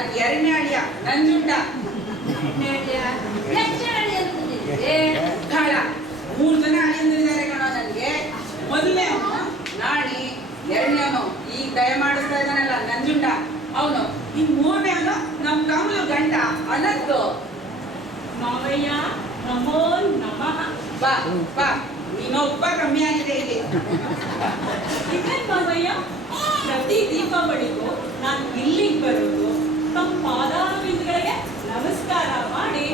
ನನ್ನ ಎರಡನೇ ಅಳಿಯ ನಂಜುಂಡ. ಕಾಳ 3 ಜನ ಅಳಿಯಂದಿದ್ದಾರೆ ಕಣ ನನಗೆ. ಮೊದಲನೇ ನಾಣಿ, ಎರಡನೇವನು ಈಗ ದಯ ಮಾಡಿಸ್ತಾ ಇದ್ದಾನಲ್ಲ ನಂಜುಂಡ ಅವನು, ಈ ಮೂರನೇವನು ನಮ್ ಕಮಲು ಗಂಟ ಅನಂತು. ಮಾವಯ್ಯ ನಮೋ ನಮಃ. ಬಾ ಬಾ, ನೀನೊಬ್ಬ ಕಮ್ಮಿ ಆಗಿದೆ ಇಲ್ಲಿ. ಇದೇನ್ ಮಾವಯ್ಯ, ಪ್ರತಿ ದೀಪಾವಳಿಗೂ ನಾನು ಇಲ್ಲಿಗೆ ಬರೋದು, ತಮ್ಮ ಪಾದಾರವಿಂದಗಳಿಗೆ ನಮಸ್ಕಾರ ಮಾಡಿ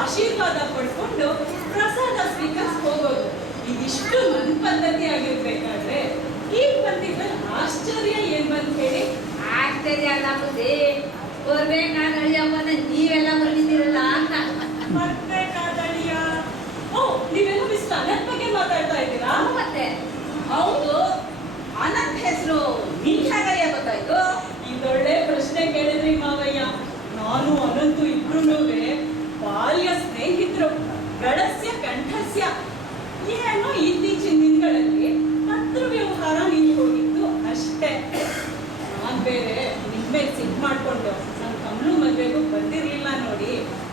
ಆಶೀರ್ವಾದ ಪಡ್ಕೊಂಡು ಪ್ರಸಾದ ಸ್ವೀಕರಿಸಿ ಹೋಗೋದು. ಇದಿಷ್ಟು ನನ್ನ ಪದ್ಧತಿ ಆಗಿರ್ಬೇಕಾದ್ರೆ ಈಗ ಬಂದಿದ್ದ ಆಶ್ಚರ್ಯ ಏನ್ ಬಂತ ಹೇಳಿ? ಆಶ್ಚರ್ಯ ಅಲ್ಲ ಬುದ್ಧಿ, ಬರ್ಬೇಕಾದ ಅಳಿಯಮ್ಮನ ನೀವೆಲ್ಲ ಬರ್ತಿದ್ದೀರಲ್ಲ ಅಂತ. ಬರ್ಬೇಕಾದಳಿಯ? ಓ, ನೀವೆಲ್ಲ ಮಿಸ್ ಅನಂತ್ ಬಗ್ಗೆ ಮಾತಾಡ್ತಾ ಇದ್ದೀರಾ? ಮತ್ತೆ ಹೌದು, ಅನಂತ್ ಹೆಸರು ನಿನ್ ಹೇಗಯ್ಯ ಗೊತ್ತಾಯ್ತು? ಇದೊಳ್ಳೆ ಪ್ರಶ್ನೆ ಕೇಳಿದ್ರಿ ಮಾವಯ್ಯ. ನಾನು ಅನಂತು ಇಬ್ರುನುವೆ ಬಾಲ್ಯ ಸ್ನೇಹಿತರು, ಗಡಸ್ಯ ಕಂಠಸ್ಯ. ಏನೋ ಇತ್ತೀಚಿನ ದಿನಗಳಲ್ಲಿ ಪತ್ರ ವ್ಯವಹಾರ ನಿಂತು ಹೋಗಿತ್ತು ಅಷ್ಟೇ. ನಾನ್ ಬೇರೆ ನಿಮ್ಮೆ ಸಿಟ್ ಮಾಡ್ಕೊಂಡು ನನ್ನ ಕಮಲು ಮದ್ವೆಗೂ ಬಂದಿರ್ಲಿಲ್ಲ ನೋಡಿ.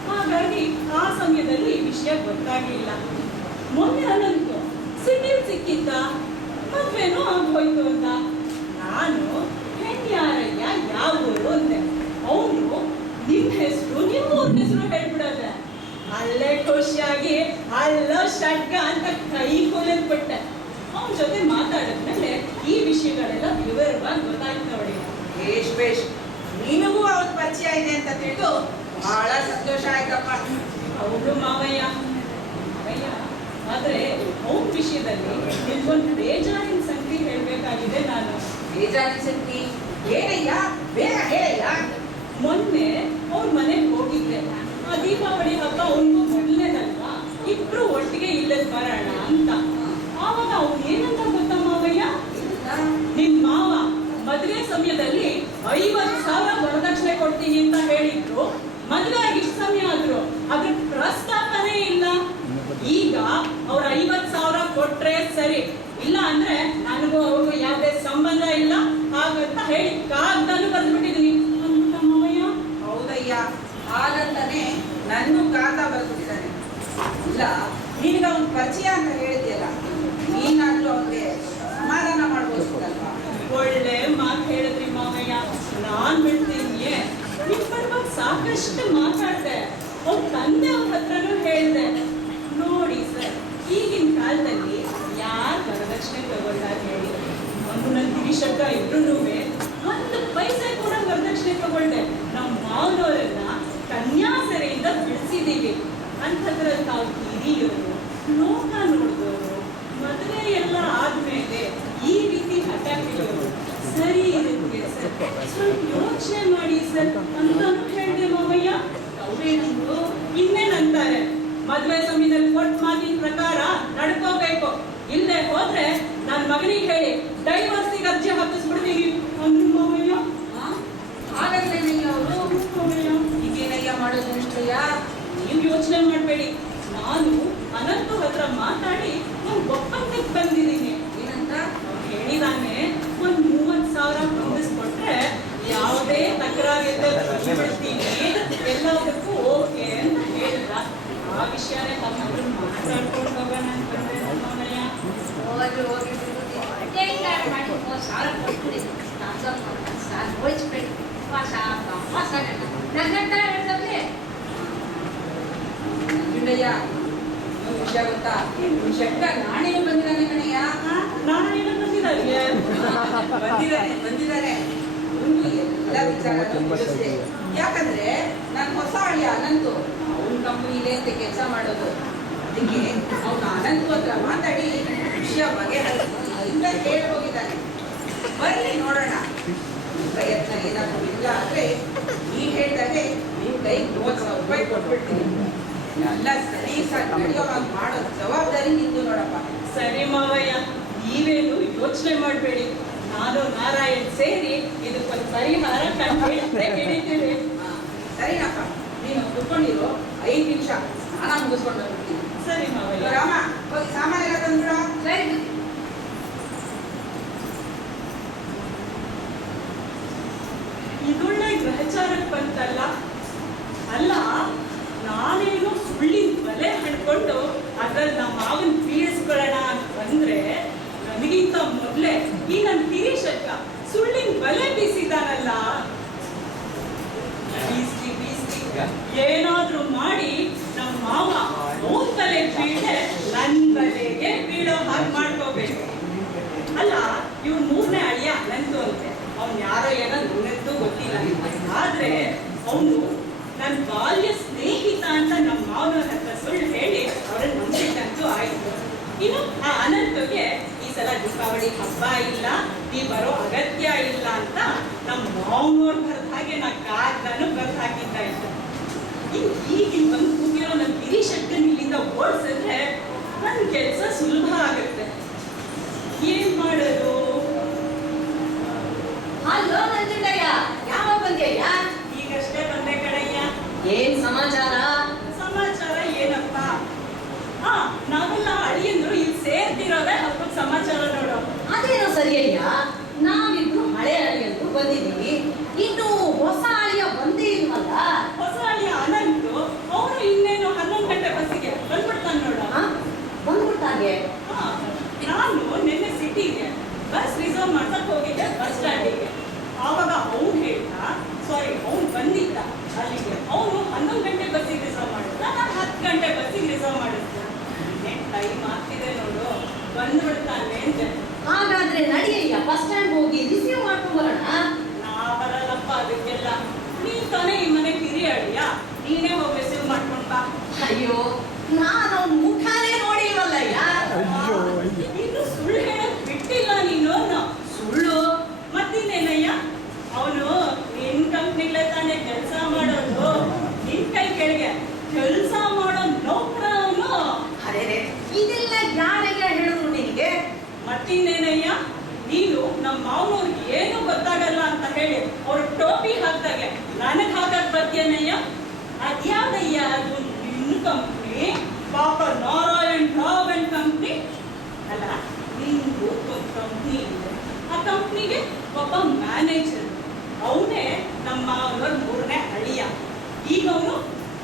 ಹಾಗಾಗಿ ಆ ಸಮಯದಲ್ಲಿ ಈ ವಿಷಯ ಗೊತ್ತಾಗ್ಲಿಲ್ಲ. ಮೊನ್ನೆ ಅನಂತು ಸಿಟಿಲ್ ಸಿಕ್ಕಿದ್ದ, ಮದ್ವೆನೂ ಆಗೋಯ್ತು ಅಂತ. ನಾನು ಹೆಣ್ಯಾರಯ್ಯ ಯಾವ ಊರು ಅಂದೆ. ಅವನು ನಿಮ್ ಹೆಸರು ನಿಮ್ಮ ಊರ ಹೆಸರು ಹೇಳ್ಬಿಡೋದೆ. ಅಲ್ಲೇ ಖುಷಿಯಾಗಿ ಅಲ್ಲೋ ಷಡ್ಗ ಅಂತ ಕೈ ಕೊಲೆದ್ಬಿಟ್ಟೆ. ಅವನ ಜೊತೆ ಮಾತಾಡಿದ್ಮೇಲೆ ಈ ವಿಷಯಗಳೆಲ್ಲ ವಿವರವಾಗಿ ಗೊತ್ತಾಯ್ತು ನೋಡಿ. ಬೇಷ್ ಬೇಷ್, ನಿನಗೂ ಅವತ್ತು ಪರಿಚಯ ಇದೆ ಅಂತ ತಿಳಿದು ಬಹಳ ಸಂತೋಷ ಆಯ್ತಪ್ಪ. ಹೌದು ಮಾವಯ್ಯ. ಮಾವಯ್ಯ, ಆದ್ರೆ ಅವನ ವಿಷಯದಲ್ಲಿ ನಿಮ್ಗೊಂದು ಬೇಜಾರಿನ ಸಂಗತಿ ಹೇಳ್ಬೇಕಾಗಿದೆ ನಾನು. ಬೇಜಾರಿನ ಸಂಗತಿ ಏನಯ್ಯ, ಬೇಗ ಹೇಳಯ್ಯ. ಮೊನ್ನೆ ಅವ್ರ ಮನೆಗೆ ಹೋಗಿದ್ದೆ. ಆ ದೀಪಾವಳಿ ಹಬ್ಬ ಅವನಿಗೂ ಮೊದಲನೇದಲ್ವಾ, ಇಬ್ರು ಒಟ್ಟಿಗೆ ಇಲ್ಲದ ಬರೋಣ ಅಂತ. ಆವಾಗ ಅವ್ನು ಏನಂತ ಗೊತ್ತಾ ಮಾವಯ್ಯ? ನಿಮ್ ಮಾವ ಮದುವೆ ಸಮಯದಲ್ಲಿ 50,000 ವರದಕ್ಷಿಣೆ ಕೊಡ್ತೀನಿ ಅಂತ ಹೇಳಿದ್ರು. ಮದುವೆ ಆಗಿ ಇಷ್ಟು ಸಮಯ ಆದ್ರು ಅದ್ರ ಪ್ರಸ್ತಾಪನೇ ಇಲ್ಲ. ಈಗ ಅವ್ರ 50,000 ಕೊಟ್ರೆ ಸರಿ, ಇಲ್ಲ ಅಂದ್ರೆ ನನಗೂ ಅವ್ರಿಗೂ ಯಾವುದೇ ಸಂಬಂಧ ಇಲ್ಲ ಹಾಗಂತ ಹೇಳಿ ಕಾಗ್ದಾನು ಬಂದ್ಬಿಟ್ಟಿದೀನಿ ಅಂತ ಮಾವಯ್ಯ. ಹೌದಯ್ಯ, ಹಾಗಂತಾನೆ ನನ್ನೂ ಕಾಗದ ಬರ್ಬಿಟ್ಟಿದ್ದಾನೆ. ಇಲ್ಲ, ನಿನಗೆ ಅವನ ಪರಿಚಯ ಅಂತ ಹೇಳಿದ್ಯಲ್ಲ, ನೀನಾದ್ರೂ ಅವನಿಗೆ ಸಮಾಧಾನ ಮಾಡ್ಬೋದಲ್ವಾ? ಒಳ್ಳೆ ಮಾತು ಹೇಳಿದ್ರಿ ಮಾವಯ್ಯ. ನಾನ್ ಬಿಡ್ತೀನಿ, ನಿಮ್ ಪರವಾಗಿ ಸಾಕಷ್ಟು ಮಾತಾಡ್ದೆ. ಅವ್ರ ತಂದೆ ಅವ್ರ ಹತ್ರನೂ ಹೇಳ್ದೆ. ನೋಡಿ ಸರ್, ಈಗಿನ ಕಾಲದಲ್ಲಿ ಯಾರು ವರದಕ್ಷಿಣೆ ತಗೊಳ್ತಾರೆ ಹೇಳಿ? ಒಂದು ನನ್ನ ತಿರಿಶಬ್ದ ಇಬ್ರುನುವೆ 1 ಪೈಸೆ ಕೂಡ ವರದಕ್ಷಿಣೆ ತಗೊಳ್ದೆ. ನಮ್ಮ ಮಾವನವರನ್ನ ಕನ್ಯಾಸರೆಯಿಂದ ಬಿಡಿಸಿದೀವಿ. ಅಂಥದ್ರಲ್ಲಿ ತಾವು ಹಿರಿಯರು, ಲೋಕ ನೋಡಿದವರು, ಮದುವೆ ಎಲ್ಲ ಆದ್ಮೇಲೆ ಈ ರೀತಿ ಹಠ ಬಿಡೋರು ಸರಿ ಇರುತ್ತೆ ಸರ್. ಸ್ವಲ್ಪ ಯೋಚನೆ ಮಾಡಿ ಸರ್ ಅಂತ ಹೇಳಿದೆ ಮಾವಯ್ಯ. ಅವ್ರೇನಂದ್ರು, ಇನ್ನೇನಂತಾರೆ, ಮದುವೆ ಸಮಯದಲ್ಲಿ ಕೊಟ್ಟ ಮಾತಿನ ಪ್ರಕಾರ ನಡ್ಕೋಬೇಕು, ಇಲ್ಲದೆ ಹೋದ್ರೆ ನನ್ನ ಮಗನಿಗೆ ಹೇಳಿ ಡೈವರ್ಸಿಗೆ ಅರ್ಜಿ ಹಾಕಿಸ್ಬಿಡ್ತೀವಿ ಅಂದ್ರು ಮಾವಯ್ಯ. ಹಾಗಾದ್ರೇನಯ್ಯ ಅವರು? ಮಾವಯ್ಯ, ಈಗೇನಯ್ಯ ಮಾಡೋದು ನಿಷ್ಠಯ್ಯ? ನೀವು ಯೋಚನೆ ಮಾಡಬೇಡಿ. ನಾನು ಅನಂತು ಹತ್ರ ಮಾತಾಡಿ ಒಂದು ಒಪ್ಪಂದಕ್ಕೆ ಬಂದಿದ್ದೀನಿ. ಏನಂತ? ಹೇಳಿದಾನೆ, ಒಂದು 30,000 ಹೊಂದಿಸ್ಕೊಟ್ರೆ ಯಾವುದೇ ತಕರಾರಿಲ್ಲದೆ ಬಿಡ್ತೀನಿ, ಎಲ್ಲದಕ್ಕೂ ಓಕೆ ಅಂತ ಹೇಳಿದ. ಆ ವಿಷಯನೇ ತಮ್ಮನ್ನು ಮಾತಾಡ್ಕೊಂಡು ಹೋಗೋಣ ಅನ್ಕೊಂಡೆ ಮಾವಯ್ಯ. ಹೋಗಿ ಹೋಗಿ ಟೇಕಾರ್ ಮಾಡಿ 30,000 ಕೊಟ್ಬಿಡಿ. ಸಾರ್ ಹೋಯ್ಸ್ಬೇಡಿ, ಹೊಸ ನನ್ನ ಹೇಳ್ತವ್ರಿ. ಗುಂಡಯ್ಯ, ಇನ್ನೊಂದು ವಿಷಯ ಗೊತ್ತಾ? ಶೆಟ್ಟ ನಾಣೇನು ಬಂದಿದ್ದಾನೆ ಕಣಯ್ಯ. ನಾನು ಏನು ಬಂದಿದ್ದಾರೆ ಬಂದಿದ್ದಾರೆ. ಒಂದು ಎಲ್ಲ ವಿಚಾರ ತಿಳಿಸ್ದೆ. ಯಾಕಂದ್ರೆ ನನ್ನ ಹೊಸ ಅಳಿಯ ಅನಂತು ಅವನ ಕಂಪನಿಲೇ ಅಂತ ಕೆಲಸ ಮಾಡೋದು. ಅದಕ್ಕೆ ಅವನು ಅನಂತು ಹತ್ರ ಮಾತಾಡಿ ವಿಷಯ ಬಗೆಹರಿಸಿಂದ ಹೇಳಿ ಹೋಗಿದ್ದಾನೆ. ಬರ್ಲಿ ನೋಡೋಣ. ಪ್ರಯತ್ನ ಏನಾದರೂ ಇಲ್ಲ ಅಂದ್ರೆ ನೀನ್ ಹೇಳ್ದಾಗೆ ನಿನ್ ಕೈಗೆ 30,000 ರೂಪಾಯಿ ಕೊಟ್ಬಿಡ್ತೀನಿ. ಎಲ್ಲ ಸಲೀಸಾಗಿ ನಡೆಯೋ ಹಾಗೆ ಮಾಡೋ ಜವಾಬ್ದಾರಿ ನಿಂದು ನೋಡಪ್ಪ. ಸರಿ ಮಾವಯ್ಯ, ನೀವೇನು ಯೋಚನೆ ಮಾಡಬೇಡಿ. ನಾನು ನಾರಾಯಣ್ ಸೇರಿ ಇದಕ್ಕೊಂದು ಪರಿಹಾರ ಕಂಡುಹಿಡಿದೇ ಹಿಡಿತೀವಿ. ಸರಿನಪ್ಪ, ನೀನು ಕುತ್ಕೊಂಡಿರು. 5 ನಿಮಿಷ ಸ್ನಾನ ಮುಗಿಸ್ಕೊಂಡು ಬರ್ತೀನಿ. ಸರಿ ಮಾವಯ್ಯ. ರಾಮ, ಹೋಗಿ ಸಾಮಾನೆಲ್ಲ ತಂದ್ಬಿಡ. ಸರಿ ಇದೊಳ್ಳೆ ಗ್ರಹಚಾರಕ್ಕೆ ಬಂತಲ್ಲ. ಅಲ್ಲ, ನಾನೇನು ಸುಳ್ಳಿನ ಬಲೆ ಹಣ್ಕೊಂಡು ಅದ್ರಲ್ಲಿ ನಮ್ಮ ಮಾವನ್ ಪೀಡಿಸ್ಕೊಳ್ಳೋಣ ಅಂತ ಬಂದ್ರೆ, ನನಗಿಂತ ಮೊದ್ಲೇ ಈ ನನ್ನ ಕಿರೀಶಕ್ಕ ಸುಳ್ಳಿನ ಬಲೆ ಬೀಸಿದಾನಲ್ಲ. ಬೀಸ್ಲಿ ಏನಾದ್ರೂ ಮಾಡಿ ನಮ್ಮ ಮಾವ ಅವನ್ ಬಲೆ ಬೀಳ್ದೆ ನನ್ ಬಲೆಗೆ ಬೀಳೋ ಹಾಗೆ ಮಾಡ್ಕೋಬೇಕು. ಅಲ್ಲ, ಇವ್ ಮೂರನೇ ಅಳಿಯ ನಂದು ಅಂತೆ. ಅವ್ನ್ ಯಾರೋ ಏನೋ ನನಗೂ ಗೊತ್ತಿಲ್ಲ. ಆದ್ರೆ ಅವನು ನನ್ನ ಬಾಲ್ಯ ಸ್ನೇಹಿತ ಅಂತ ನಮ್ಮ ಮಾವನವ್ರ ಹತ್ರ ಸುಳ್ಳು ಹೇಳಿ ಅವ್ರನ್ನ ನಂಬಿದಂತೂ ಆಯ್ತು. ಇನ್ನು ಆ ಅನಂತಗೆ ಈ ಸಲ ದೀಪಾವಳಿ ಹಬ್ಬ ಇಲ್ಲ, ನೀ ಬರೋ ಅಗತ್ಯ ಇಲ್ಲ ಅಂತ ನಮ್ಮ ಮಾವನವ್ರು ಬರ್ದ ಹಾಗೆ ನಾ ಕಾಗ್ದಾನು ಬರ್ದು ಹಾಕಿದ್ದ ಇದ್ದ. ಈಗಿನ ಬಂದು ಕೂಗಿರೋ ನನ್ನ ಗಿರೀಶಕ್ಕನ್ ಇಲ್ಲಿಂದ ಓಡಿಸಿದ್ರೆ ನನ್ನ ಕೆಲಸ ಸುಲಭ ಆಗುತ್ತೆ. ಏನ್ ಮಾಡೋದು? ಹಲೋ ನಂಜುಂಡಯ್ಯ, ಯಾವಾಗ ಬಂದ್ಯಯ್ಯ? ಈಗಷ್ಟೇ ಬಂದೆ ಕಣಯ್ಯ. ಏನ್ ಸಮಾಚಾರ? ಸಮಾಚಾರ ಏನಪ್ಪ? ನಾವೆಲ್ಲ ಅಳಿಯಂದ್ರು ಇಲ್ಲಿ ಸೇರ್ತಿರೋದೇ ಹಬ್ಬದ ಸಮಾಚಾರ ನೋಡು. ಅದೇನೋ ಸರಿಯಯ್ಯ, ನಾವಿಬ್ರು ಹಳೆ ಅಳಿಯಂದ್ರು ಬಂದಿದ್ದೀವಿ, ಇನ್ನು ಹೊಸ ಅಳಿಯ ಬಂದೇ ಇಲ್ವಲ್ಲ. ಹೊಸ ಅಳಿಯ ಅನಂತು ಅವನು ಇನ್ನೇನು 11 ಗಂಟೆ ಬಸ್ಸಿಗೆ ಬಂದ್ಬಿಡ್ತಾನೆ ನೋಡು. ಬಂದ್ಬಿಟ್ಟಾಗೆ. ನಾನು ನಿನ್ನೆ ಸಿಟಿಗೆ ಬಸ್ ರಿಸರ್ವ್ ಮಾಡ್ಸಕ್ ಹೋಗಿದ್ದೆ ಬಸ್ ಸ್ಟ್ಯಾಂಡಿಗೆ. ಆವಾಗ ಅವ್ನು ಹೇಳ್ತಾ, ಸಾರಿ ಅವ್ನು ಬಂದಿದ್ದ ಅಲ್ಲಿಗೆ. ಅವನು 11 ಗಂಟೆ ಬಸ್ಸಿಗೆ ರಿಸರ್ವ್ ಮಾಡಿದ್ದ, ನಾನು 10 ಗಂಟೆ ಬಸ್ಸಿಗೆ ರಿಸರ್ವ್ ಮಾಡಿದ್ದೆ. ಟೈಮ್ ಆಗ್ತಿದೆ ನೋಡು, ಬಂದ್ಬಿಡ್ತಾನೆ ಅಂತೆ. ಹಾಗಾದ್ರೆ ನಡಿಯಯ್ಯ, ಬಸ್ ಸ್ಟ್ಯಾಂಡ್ ಹೋಗಿ ರಿಸೀವ್ ಮಾಡ್ಕೊಂಡ್ ಬರೋಣ. ನಾ ಬರಲ್ಲಪ್ಪ ಅದಕ್ಕೆಲ್ಲ. ನೀನ್ ತಾನೇ ಈ ಮನೆ ಕಿರಿ ಅಳಿಯ, ನೀನೇ ಹೋಗಿ ರಿಸೀವ್ ಮಾಡ್ಕೊಂಡ್ ಬಾ. ಅಯ್ಯೋ, ನಾನು ಅವ್ನ ಮುಖಾನೇ ನೋಡಿಲ್ವಲ್ಲಯ್ಯ. ಇನ್ನು ಸುಳ್ಳು ಹೇಳಕ್ ಬಿಟ್ಟಿಲ್ಲ ನೀನು. ಸುಳ್ಳು ಮತ್ತಿನ್ನೇನಯ್ಯ, ಅವನು ನಿನ್ ಕಂಪ್ನಿಲೇ ತಾನೇ ಕೆಲಸ ಮಾಡೋದು. ನಿನ್ ಕೈ ಕೆಳಗೆ ಕೆಲಸ ಮಾಡೋ ನೌಕರ ಅವನು. ಅರೆ, ಇದೆಲ್ಲ ಯಾರಯ್ಯ ಹೇಳಿದ್ರು ನಿನಗೆ? ಮತ್ತಿನ್ನೇನಯ್ಯ, ನೀನು ನಮ್ಮ ಮಾವನವ್ರಿಗೆ ಏನು ಗೊತ್ತಾಗಲ್ಲ ಅಂತ ಹೇಳಿ ಅವ್ರ ಟೋಪಿ ಹಾಕ್ದಾಗೆ ನನಗ್ ಹಾಕಕ್ ಬರ್ತೀಯನಯ್ಯ. ಅದ್ಯಾವ್ದಯ್ಯ ಅದು ನಿನ್ನ ಕಂಪ್ನಿ? ಪಾಪ ನಾರಾಯಣ್ ರಾವ್ ಅಂಡ್ ಕಂಪ್ನಿ ಅಲ್ಲ, ನಿಂದು ಒಂದು ಕಂಪ್ನಿ ಇದೆ. ಆ ಕಂಪ್ನಿಗೆ ಒಬ್ಬ ಮ್ಯಾನೇಜರ್, ಅವನೇ ನಮ್ಮ ಮಾವನವ್ರ 3ನೇ ಅಳಿಯ. ಈಗ ಅವನು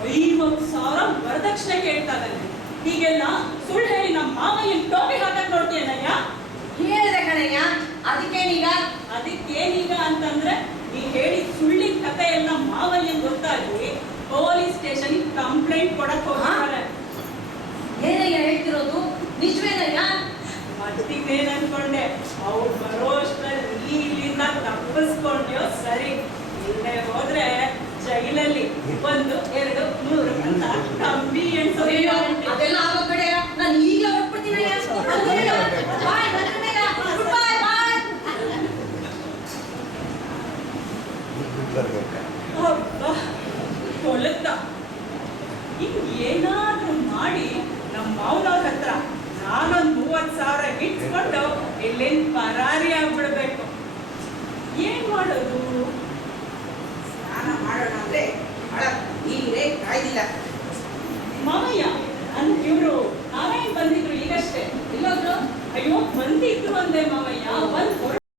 50,000 ವರದಕ್ಷಿಣೆ ಕೇಳ್ತಾ ಇದ್ದಾನೆ. ಹೀಗೆಲ್ಲ ಸುಳ್ಳು ಹೇಳಿ ನಮ್ಮ ಮಾವಯ್ಯನ ಟೋಪಿ ಹಾಕಕ್ ನೋಡ್ತೀಯನಯ್ಯ. ಹೇಳಿದೆ ಕಣಯ್ಯ, ಅದಕ್ಕೇನೀಗ ಅಂತಂದ್ರೆ ನೀ ಹೇಳಿ ಸುಳ್ಳಿನ ಕಥೆ ಎಲ್ಲ ಮಾವಯ್ಯನ್ ಗೊತ್ತಾಗಿ ಪೊಲೀಸ್ ಸ್ಟೇಷನ್ ಕಂಪ್ಲೇಂಟ್ ಕೊಡಕ್ ಹೋಗ್ತಾರೆ. ಏನಯ್ಯ ಹೇಳ್ತಿರೋದು? ನಿಜವೇನಯ್ಯ? ಮತ್ತಿನೇನ್ ಅನ್ಕೊಂಡೆ, ಅವ್ರು ಬರೋ ಅಷ್ಟ್ರಲ್ಲಿ ನೀ ಇಲ್ಲಿಂದ ತಪ್ಪಿಸ್ಕೊಂಡ್ಯೋ ಸರಿ. ಇಲ್ಲೇ ಹೋದ್ರೆ ಜೈಲಲ್ಲಿ 1, 2, 3 ಅಂತ ಕಂಬಿ ಅಯ್ಯೋ, ಅದೆಲ್ಲ ಆಗೋ ಕಡೆ ನಾನು ಈಗ ಹೊರಟ್ಬಿಡ್ತೀನಯ್ಯ. ಬಾಯ್, ನಂಜುಂಡಯ್ಯ, ಗುಡ್ಬಾಯ್, ಬಾಯ್. ಕೊಳತ್ತ ಈಗ ಏನಾದ್ರೂ ಮಾಡಿ ನಮ್ಮ ಮಾವನವ್ರ ಹತ್ರ ನಾನೊಂದು 30,000 ಇಟ್ಕೊಂಡು ಇಲ್ಲಿಂದ ಪರಾರಿ ಆಗ್ಬಿಡ್ಬೇಕು. ಏನ್ ಮಾಡೋದು? ಸ್ನಾನ ಮಾಡೋಣ ಅಂದ್ರೆ ನೀರೇ ಕಾಯ್ದಿಲ್ಲ. ಮಾವಯ್ಯ ಅಂತ ಇವ್ರು ನಾವೇನ್ ಬಂದಿದ್ರು ಈಗಷ್ಟೇ. ಇಲ್ಲೋದ್ರು? ಅಯ್ಯೋ ಬಂದಿದ್ರು ಅಂದೆ ಮಾವಯ್ಯ.